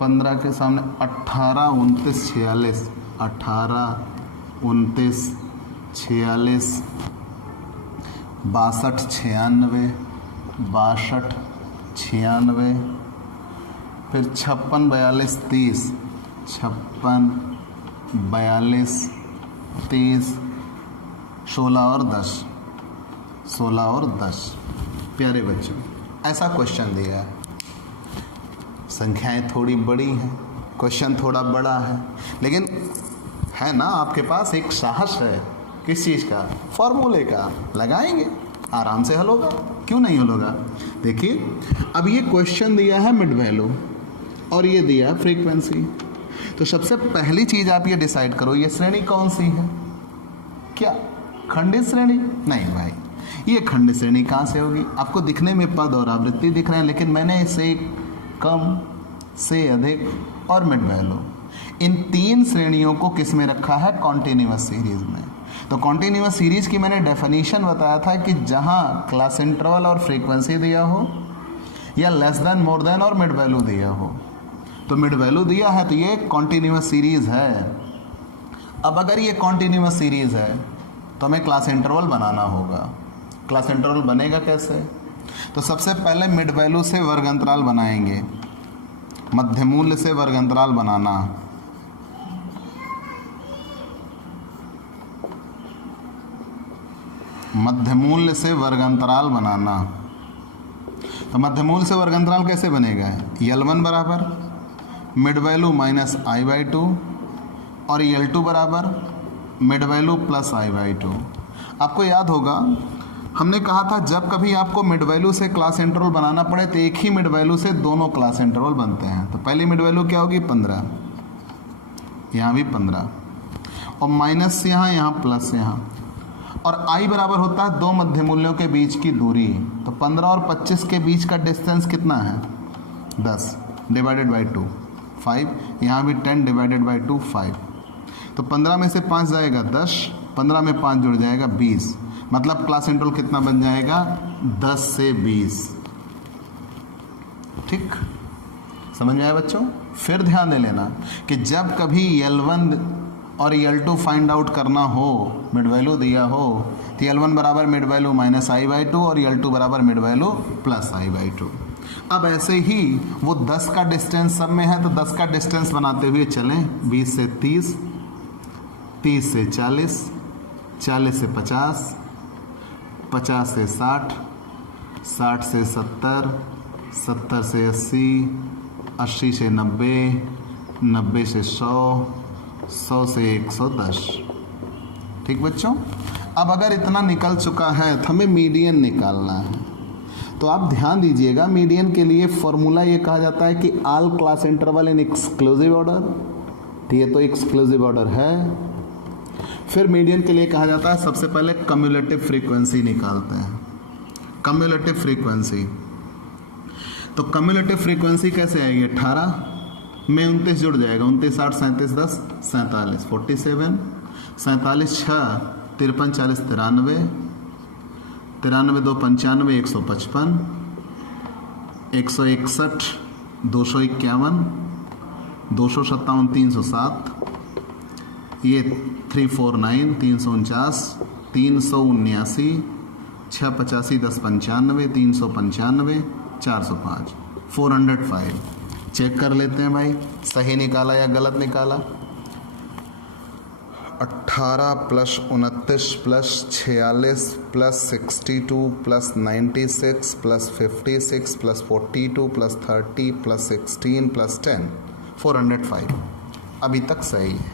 15 के सामने 18, 29, 46, 18, 29, 46, 62, 96, 62, 96, फिर 56, 42, 30, 56, 42, 30, 16 और 10, 16 और 10। प्यारे बच्चों, ऐसा क्वेश्चन दिया है, संख्याएं थोड़ी बड़ी हैं, क्वेश्चन थोड़ा बड़ा है, लेकिन है ना आपके पास एक साहस है, किस चीज़ का, फॉर्मूले का, लगाएंगे आराम से हल होगा, क्यों नहीं हल होगा। देखिए अब ये क्वेश्चन दिया है मिड वैल्यू और ये दिया है फ्रीक्वेंसी, तो सबसे पहली चीज़ आप ये डिसाइड करो, ये श्रेणी कौन सी है। क्या खंडित श्रेणी? नहीं भाई, ये खंडित श्रेणी कहाँ से होगी। आपको दिखने में पद और आवृत्ति दिख रहे हैं, लेकिन मैंने इसे कम से अधिक और मिड वैल्यू इन तीन श्रेणियों को किस में रखा है, कॉन्टिन्यूअस सीरीज में। तो कॉन्टिन्यूअस सीरीज की मैंने डेफिनेशन बताया था कि जहां क्लास इंटरवल और फ्रीक्वेंसी दिया हो या लेस देन मोर देन और मिड वैल्यू दिया हो, तो मिड वैल्यू दिया है तो ये कॉन्टिन्यूअस सीरीज है। अब अगर ये कॉन्टिन्यूअस सीरीज है तो हमें क्लास इंटरवल बनाना होगा। क्लास इंटरवल बनेगा कैसे, तो सबसे पहले मिड वैल्यू से वर्ग अंतराल बनाएंगे, मध्य मूल्य से वर्ग अंतराल बनाना, मध्य मूल्य से वर्ग अंतराल बनाना। तो मध्य मूल्य से वर्ग अंतराल कैसे बनेगा, L1 बराबर मिड वैल्यू माइनस I/2 और L2 बराबर मिड वैल्यू प्लस I/2। आपको याद होगा हमने कहा था जब कभी आपको मिड वैल्यू से क्लास इंटरवल बनाना पड़े तो एक ही मिड वैल्यू से दोनों क्लास इंटरवल बनते हैं। तो पहली मिड वैल्यू क्या होगी, 15, यहाँ भी 15 और माइनस यहाँ प्लस यहाँ, और I बराबर होता है दो मध्य मूल्यों के बीच की दूरी। तो 15 और 25 के बीच का डिस्टेंस कितना है, 10 डिवाइडेड बाई 2 5, यहाँ भी 10 डिवाइडेड बाई 2 5। तो 15 में से 5 जाएगा 10, 15 में 5 जुड़ जाएगा 20, मतलब क्लास इंटरवल कितना बन जाएगा, 10 से 20। ठीक, समझ में आया बच्चों। फिर ध्यान दे लेना कि जब कभी L1 और L2 फाइंड आउट करना हो, मिड वैल्यू दिया हो, तो L1 बराबर मिड वैल्यू माइनस I/2 और L2 बराबर मिड वैल्यू प्लस I/2। अब ऐसे ही वो 10 का डिस्टेंस सब में है, तो 10 का डिस्टेंस बनाते हुए चलें, 20 से 30, 30 से 40, 40 से 50, 50 से 60, 60 से 70, 70 से 80, 80 से 90, 90 से 100, 100 से 110। ठीक बच्चों, अब अगर इतना निकल चुका है तो हमें मीडियन निकालना है। तो आप ध्यान दीजिएगा, मीडियन के लिए फॉर्मूला ये कहा जाता है कि all class interval in exclusive order. ठीक है, तो एक्सक्लूसिव ऑर्डर है। फिर मीडियन के लिए कहा जाता है सबसे पहले कम्युलेटिव फ्रीक्वेंसी निकालते हैं, कम्युलेटिव फ्रीक्वेंसी। तो कम्युलेटिव फ्रीक्वेंसी कैसे आएगी, 18 में 29 जुड़ जाएगा, 29 8 37 10 47 47, 47 6 53 40 93, 93 2 95 155, 161 251, 257 307, ये 349 349, 379, 685 10 95, 395, 405, 405। चेक कर लेते हैं भाई, सही निकाला या गलत निकाला। 18 plus 29 plus 46 plus 62 plus 96 plus 56 plus 42 plus 30 plus 16 plus 10 405। अभी तक सही है।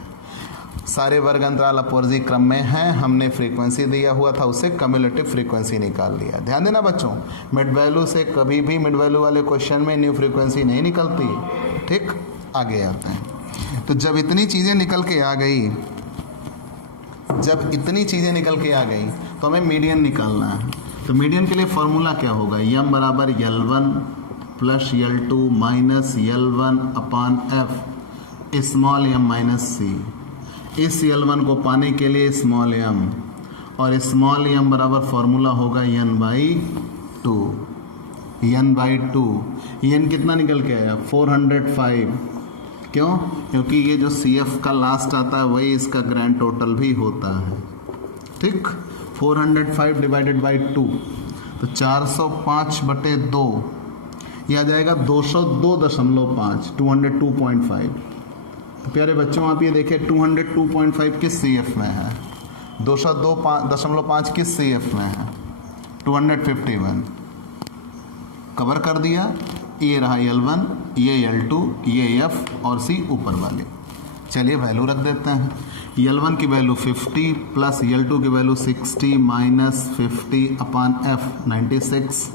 सारे वर्ग अंतराल अपवर्जी क्रम में हैं। हमने फ्रीक्वेंसी दिया हुआ था, उससे कम्युलेटिव फ्रीक्वेंसी निकाल लिया। ध्यान देना बच्चों, मिड वैल्यू से कभी भी मिड वैल्यू वाले क्वेश्चन में न्यू फ्रीक्वेंसी नहीं निकलती। ठीक, आगे आते हैं। तो जब इतनी चीज़ें निकल के आ गई, तो हमें मीडियन निकालना है। तो मीडियन के लिए फॉर्मूला क्या होगा? यम बराबर L1 plus L2 minus L1 अपान F स्मॉल एम माइनस सी। इस L1 को पाने के लिए स्मॉल एम, और स्मॉल एम बराबर फॉर्मूला होगा n/2। n कितना निकल के आया? 405। क्यों? क्योंकि ये जो CF का लास्ट आता है वही इसका ग्रैंड टोटल भी होता है। ठीक, 405 डिवाइडेड बाई 2, तो 405/2 यह आ जाएगा 202.5, 202.5। तो प्यारे बच्चों आप ये देखिए 202.5 किस CF में है, 202.5 किस CF में है, 251। कवर कर दिया। ये रहा L1, ये L2, ये F और C ऊपर वाले। चलिए वैल्यू रख देते हैं। L1 की वैल्यू 50 प्लस L2 की वैल्यू 60 माइनस 50 अपान F 96,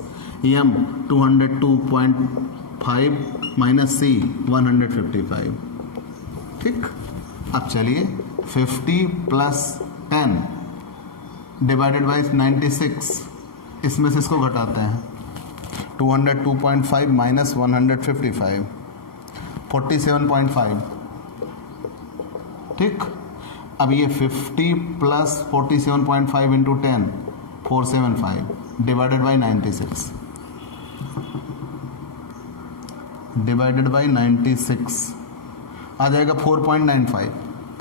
M 202.5 माइनस C 155। ठीक, अब चलिए 50 प्लस 10 डिवाइडेड बाई 96, इसमें से इसको घटाते हैं। 202.5 माइनस 155 47.5। ठीक, अब ये 50 प्लस 47.5 इंटू 10 475 डिवाइडेड बाई 96 आ जाएगा 4.95।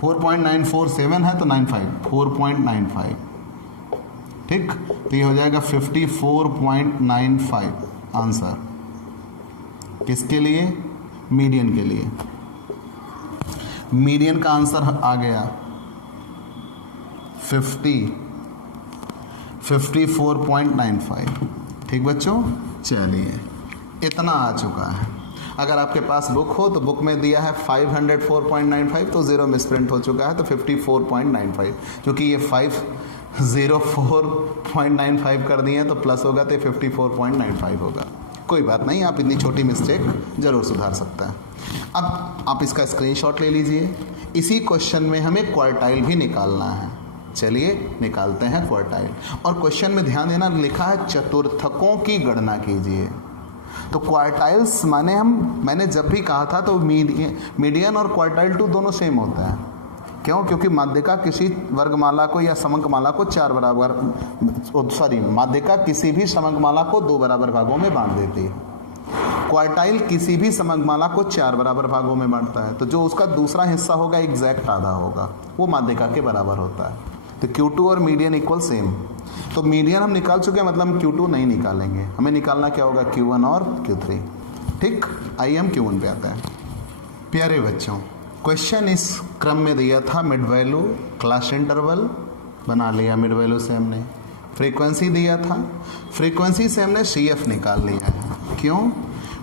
4.947 है तो 95 4.95। ठीक, तो ये हो जाएगा 54.95 आंसर। किसके लिए? मीडियन के लिए। मीडियन का आंसर आ गया 54.95। ठीक बच्चों, चलिए इतना आ चुका है। अगर आपके पास बुक हो तो बुक में दिया है 504.95, तो ज़ीरो मिसप्रिंट हो चुका है, तो 54.95। क्योंकि ये 504.95 कर दिए तो प्लस होगा तो 54.95 होगा। कोई बात नहीं, आप इतनी छोटी मिस्टेक ज़रूर सुधार सकते हैं। अब आप इसका स्क्रीनशॉट ले लीजिए। इसी क्वेश्चन में हमें क्वार्टाइल भी निकालना है। चलिए निकालते हैं क्वार्टाइल। और क्वेश्चन में ध्यान देना, लिखा है चतुर्थकों की गणना कीजिए। तो क्वार्टाइल्स माने मैंने जब भी कहा था तो मीडियन और क्वार्टाइल 2 दोनों सेम होता है। क्यों? क्योंकि माध्यिका किसी वर्गमाला को या समंकमाला को माध्यिका किसी भी समंकमाला को 2 बराबर भागों में बांट देती है। क्वार्टाइल किसी भी समंकमाला को 4 बराबर भागों में बांटता है। तो जो उसका दूसरा हिस्सा होगा एग्जैक्ट आधा होगा, वो माध्यिका के बराबर होता है। तो Q2 और मीडियन इक्वल सेम। तो मीडियन हम निकाल चुके हैं, मतलब हम Q2 नहीं निकालेंगे। हमें निकालना क्या होगा? Q1 और Q3। ठीक, आइए हम Q1 पे आते हैं। प्यारे बच्चों, क्वेश्चन इस क्रम में दिया था मिड वैल्यू क्लास इंटरवल बना लिया। मिड वैल्यू से हमने फ्रीक्वेंसी दिया था, फ्रीक्वेंसी से हमने CF निकाल लिया है। क्यों?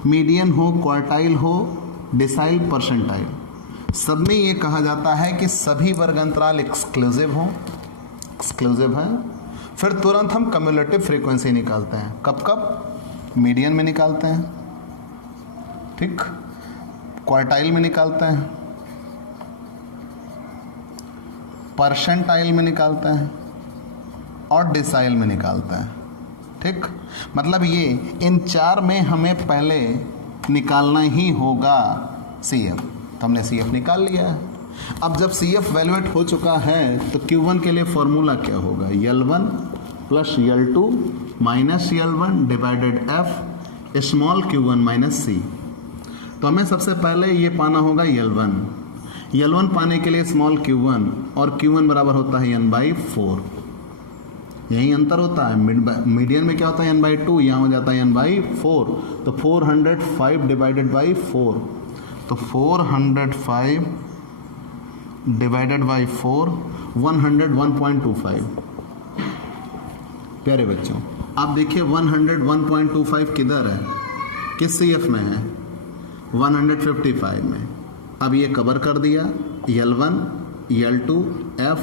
मीडियन हो, क्वार्टाइल हो, डिसाइल, परसेंटाइल, सब में ये कहा जाता है कि सभी वर्ग अंतराल एक्सक्लूसिव हों, एक्सक्लूसिव हैं। फिर तुरंत हम कम्युलेटिव फ्रीक्वेंसी निकालते हैं। कब कब? मीडियन में निकालते हैं, ठीक, क्वार्टाइल में निकालते हैं, परसेंटाइल में निकालते हैं और डिसाइल में निकालते हैं। ठीक, मतलब ये इन 4 में हमें पहले निकालना ही होगा CF। तो हमने CF निकाल लिया है। अब जब CF वैल्यूएट हो चुका है तो Q1 के लिए फॉर्मूला क्या होगा? L1 plus L2 minus L1 divided F small Q1 minus C। तो हमें सबसे पहले ये पाना होगा L1 पाने के लिए स्मॉल Q1, और Q1 बराबर होता है n/4। यही अंतर होता है। मीडियन में क्या होता है? n/2, यहाँ हो जाता है n/4। तो 405 डिवाइडेड बाई 4, तो 405 डिवाइडेड बाई 4, 101.25। प्यारे बच्चों आप देखिए 101.25 किधर है, किस CF में है, 155 में। अब ये कवर कर दिया L1, L2, F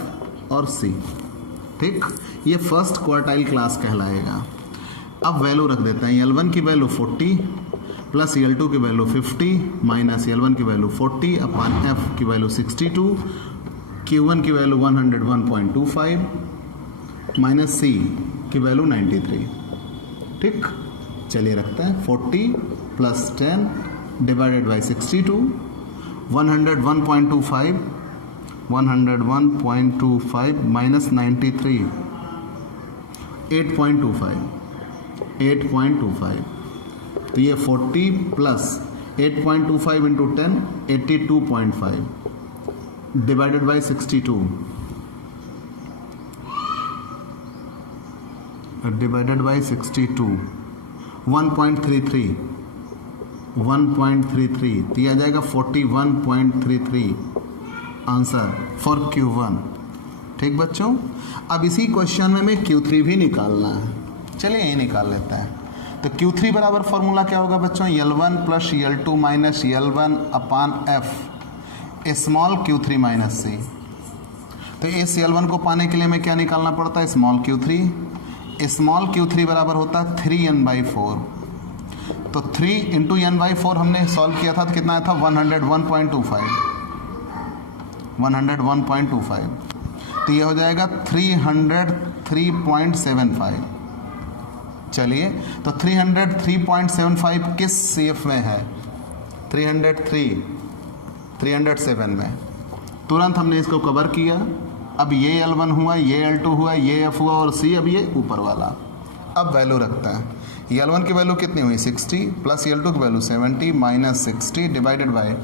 और C। ठीक, ये फर्स्ट क्वार्टाइल क्लास कहलाएगा। अब वैल्यू रख देते हैं, L1 की वैल्यू 40 प्लस L2 की वैल्यू 50 माइनस L1 की वैल्यू 40 अपान F की वैल्यू 62, Q1 की वैल्यू 101.25 माइनस C की वैल्यू 93। ठीक, चलिए रखते हैं 40 प्लस 10 डिवाइडेड बाई 62, 101.25 माइनस 93, 8.25। तो ये 40 plus 8.25 into 10, 82.5 divided by 62 divided by 62, 1.33 तो यह आ जाएगा 41.33 आंसर फॉर Q1। ठीक बच्चों, अब इसी क्वेश्चन में हमें Q3 भी निकालना है। चलिए ये निकाल लेते हैं। तो Q3 बराबर फॉर्मूला क्या होगा बच्चों, L1 plus L2 minus L1 अपान F small Q3 minus C। तो इस L1 को पाने के लिए हमें क्या निकालना पड़ता है, स्मॉल Q3। स्मॉल Q3 बराबर होता है 3n/4। तो 3 इंटू n/4 हमने सॉल्व किया था तो कितना आया था 101.25। तो ये हो जाएगा 303.75। चलिए, तो 303.75 किस CF में है, 307 में। तुरंत हमने इसको कवर किया। अब ये L1 हुआ, ये L2 हुआ, ये F हुआ और C, अब ये ऊपर वाला। अब वैल्यू रखते हैं, L1 की वैल्यू कितनी हुई 60 प्लस L2 की value 70 minus 60 divided by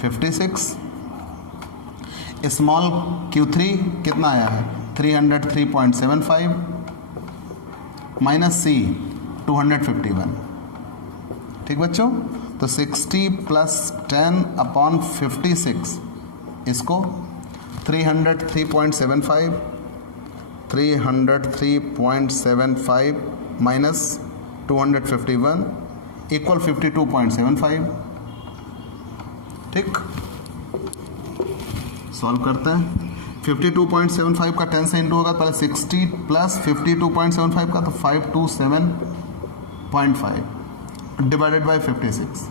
56। Small Q3 कितना आया है 303.75 माइनस C 251। ठीक बच्चों, तो 60 प्लस 10 अपॉन 56, इसको 303.75 माइनस 251 इक्वल 52.75। ठीक, सॉल्व करते हैं। 52.75 का 10 से इंटू होगा, पहले 60 प्लस 52.75 का तो 527.5 divided by 56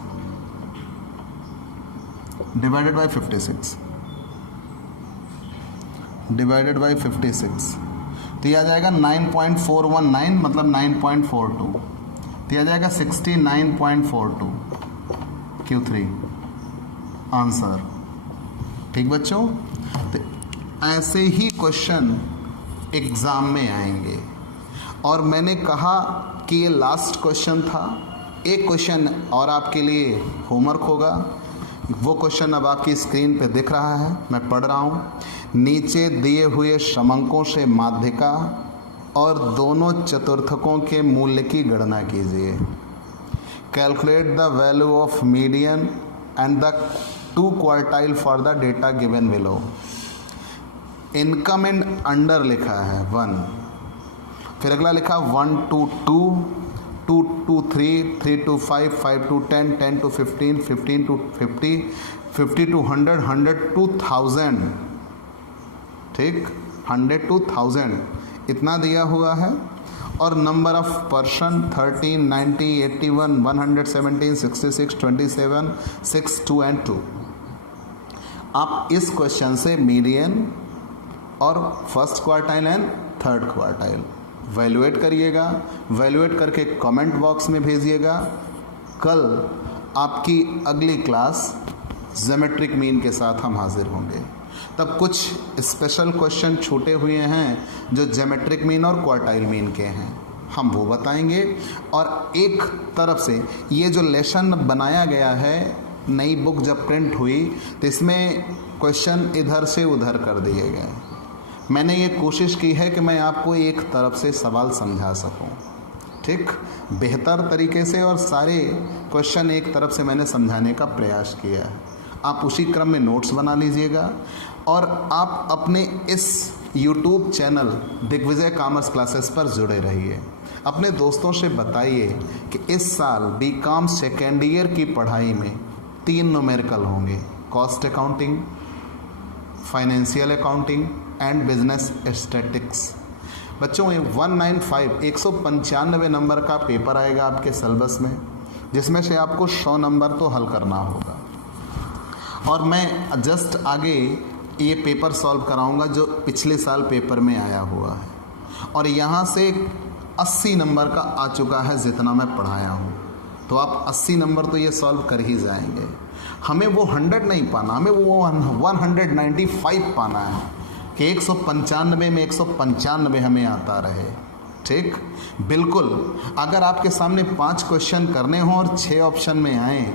divided by 56 divided by 56। तो यह आ जाएगा 9.419 मतलब 9.42। तो यह आ जाएगा 69.42 Q3 आंसर। ठीक बच्चों, तो ऐसे ही क्वेश्चन एग्ज़ाम में आएंगे। और मैंने कहा कि ये लास्ट क्वेश्चन था। एक क्वेश्चन और आपके लिए होमवर्क होगा। वो क्वेश्चन अब आपकी स्क्रीन पे दिख रहा है, मैं पढ़ रहा हूँ। नीचे दिए हुए समंकों से माध्यिका और दोनों चतुर्थकों के मूल्य की गणना कीजिए। Calculate the value of median and the 2 quartile for the data given below. Income and under लिखा है 1, फिर अगला लिखा 1 to 2, 2 to 3, 3 to 5, 5 to 10, 10 to 15, 15 to 50, 50 to 100, 100 to 1000। ठीक, 100 to 1000 इतना दिया हुआ है। और नंबर ऑफ पर्सन 13, 90, 81, 117, 66, 27, 6, 2 and 2। आप इस क्वेश्चन से मीडियन और first quartile and third quartile valuate करिएगा। वैल्यूएट करके कमेंट बॉक्स में भेजिएगा। कल आपकी अगली क्लास ज्योमेट्रिक मीन के साथ हम हाजिर होंगे। तब कुछ स्पेशल क्वेश्चन छूटे हुए हैं जो ज्योमेट्रिक मीन और क्वार्टाइल मीन के हैं, हम वो बताएंगे। और एक तरफ से ये जो लेसन बनाया गया है, नई बुक जब प्रिंट हुई तो इसमें क्वेश्चन इधर से उधर कर दिए गए। मैंने ये कोशिश की है कि मैं आपको एक तरफ से सवाल समझा सकूं, ठीक, बेहतर तरीके से, और सारे क्वेश्चन एक तरफ से मैंने समझाने का प्रयास किया है। आप उसी क्रम में नोट्स बना लीजिएगा। और आप अपने इस YouTube channel Digvijay commerce classes पर जुड़े रहिए। अपने दोस्तों से बताइए कि इस साल बीकॉम सेकेंड ईयर की पढ़ाई में 3 न्यूमेरिकल होंगे, cost accounting, financial accounting and business statics. बच्चों, 195 नंबर का पेपर आएगा आपके सिलेबस में, जिसमें से आपको 100 नंबर तो हल करना होगा। और मैं जस्ट आगे ये पेपर सॉल्व कराऊंगा जो पिछले साल पेपर में आया हुआ है, और यहाँ से 80 नंबर का आ चुका है जितना मैं पढ़ाया हूँ। तो आप 80 नंबर तो ये सॉल्व कर ही जाएंगे। हमें वो 100 नहीं पाना, हमें वो 195 पाना है कि 195 में 195 हमें आता रहे। ठीक, बिल्कुल। अगर आपके सामने 5 क्वेश्चन करने हों और 6 ऑप्शन में आए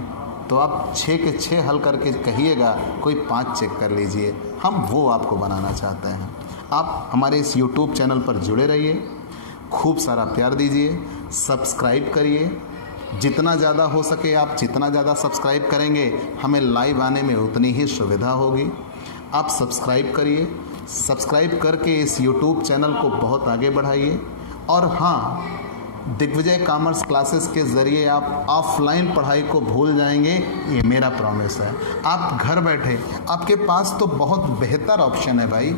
तो आप 6 के 6 हल करके कहिएगा कोई 5 चेक कर लीजिए। हम वो आपको बनाना चाहते हैं। आप हमारे इस YouTube चैनल पर जुड़े रहिए, खूब सारा प्यार दीजिए, सब्सक्राइब करिए। जितना ज़्यादा हो सके आप जितना ज़्यादा सब्सक्राइब करेंगे हमें लाइव आने में उतनी ही सुविधा होगी। आप सब्सक्राइब करिए, सब्सक्राइब करके इस YouTube चैनल को बहुत आगे बढ़ाइए। और हाँ, दिग्विजय कॉमर्स क्लासेस के ज़रिए आप ऑफलाइन पढ़ाई को भूल जाएंगे, ये मेरा प्रॉमिस है। आप घर बैठे, आपके पास तो बहुत बेहतर ऑप्शन है भाई।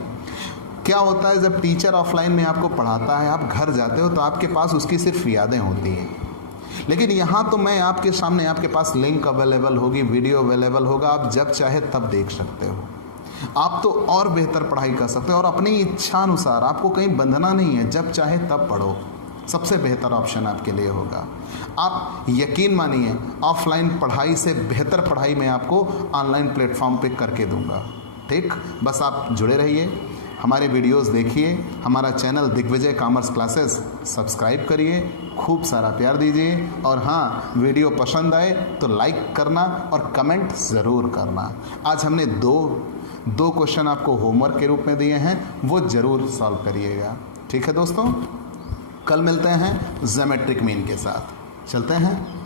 क्या होता है, जब टीचर ऑफलाइन में आपको पढ़ाता है, आप घर जाते हो तो आपके पास उसकी सिर्फ यादें होती हैं। लेकिन यहाँ तो मैं आपके सामने, आपके पास लिंक अवेलेबल होगी, वीडियो अवेलेबल होगा, आप जब चाहे तब देख सकते हो। आप तो और बेहतर पढ़ाई कर सकते हो और अपनी इच्छा अनुसार, आपको कहीं बंधना नहीं है, जब चाहे तब पढ़ो। सबसे बेहतर ऑप्शन आपके लिए होगा। आप यकीन मानिए, ऑफलाइन पढ़ाई से बेहतर पढ़ाई मैं आपको ऑनलाइन प्लेटफॉर्म पे करके दूंगा। ठीक, बस आप जुड़े रहिए, हमारे वीडियोस देखिए, हमारा channel Digvijay commerce classes subscribe करिए, खूब सारा प्यार दीजिए। और हाँ, वीडियो पसंद आए तो लाइक करना और कमेंट ज़रूर करना। आज हमने दो क्वेश्चन आपको होमवर्क के रूप में दिए हैं, वो ज़रूर सॉल्व करिएगा। ठीक है दोस्तों, कल मिलते हैं ज्योमेट्रिक मीन के साथ। चलते हैं।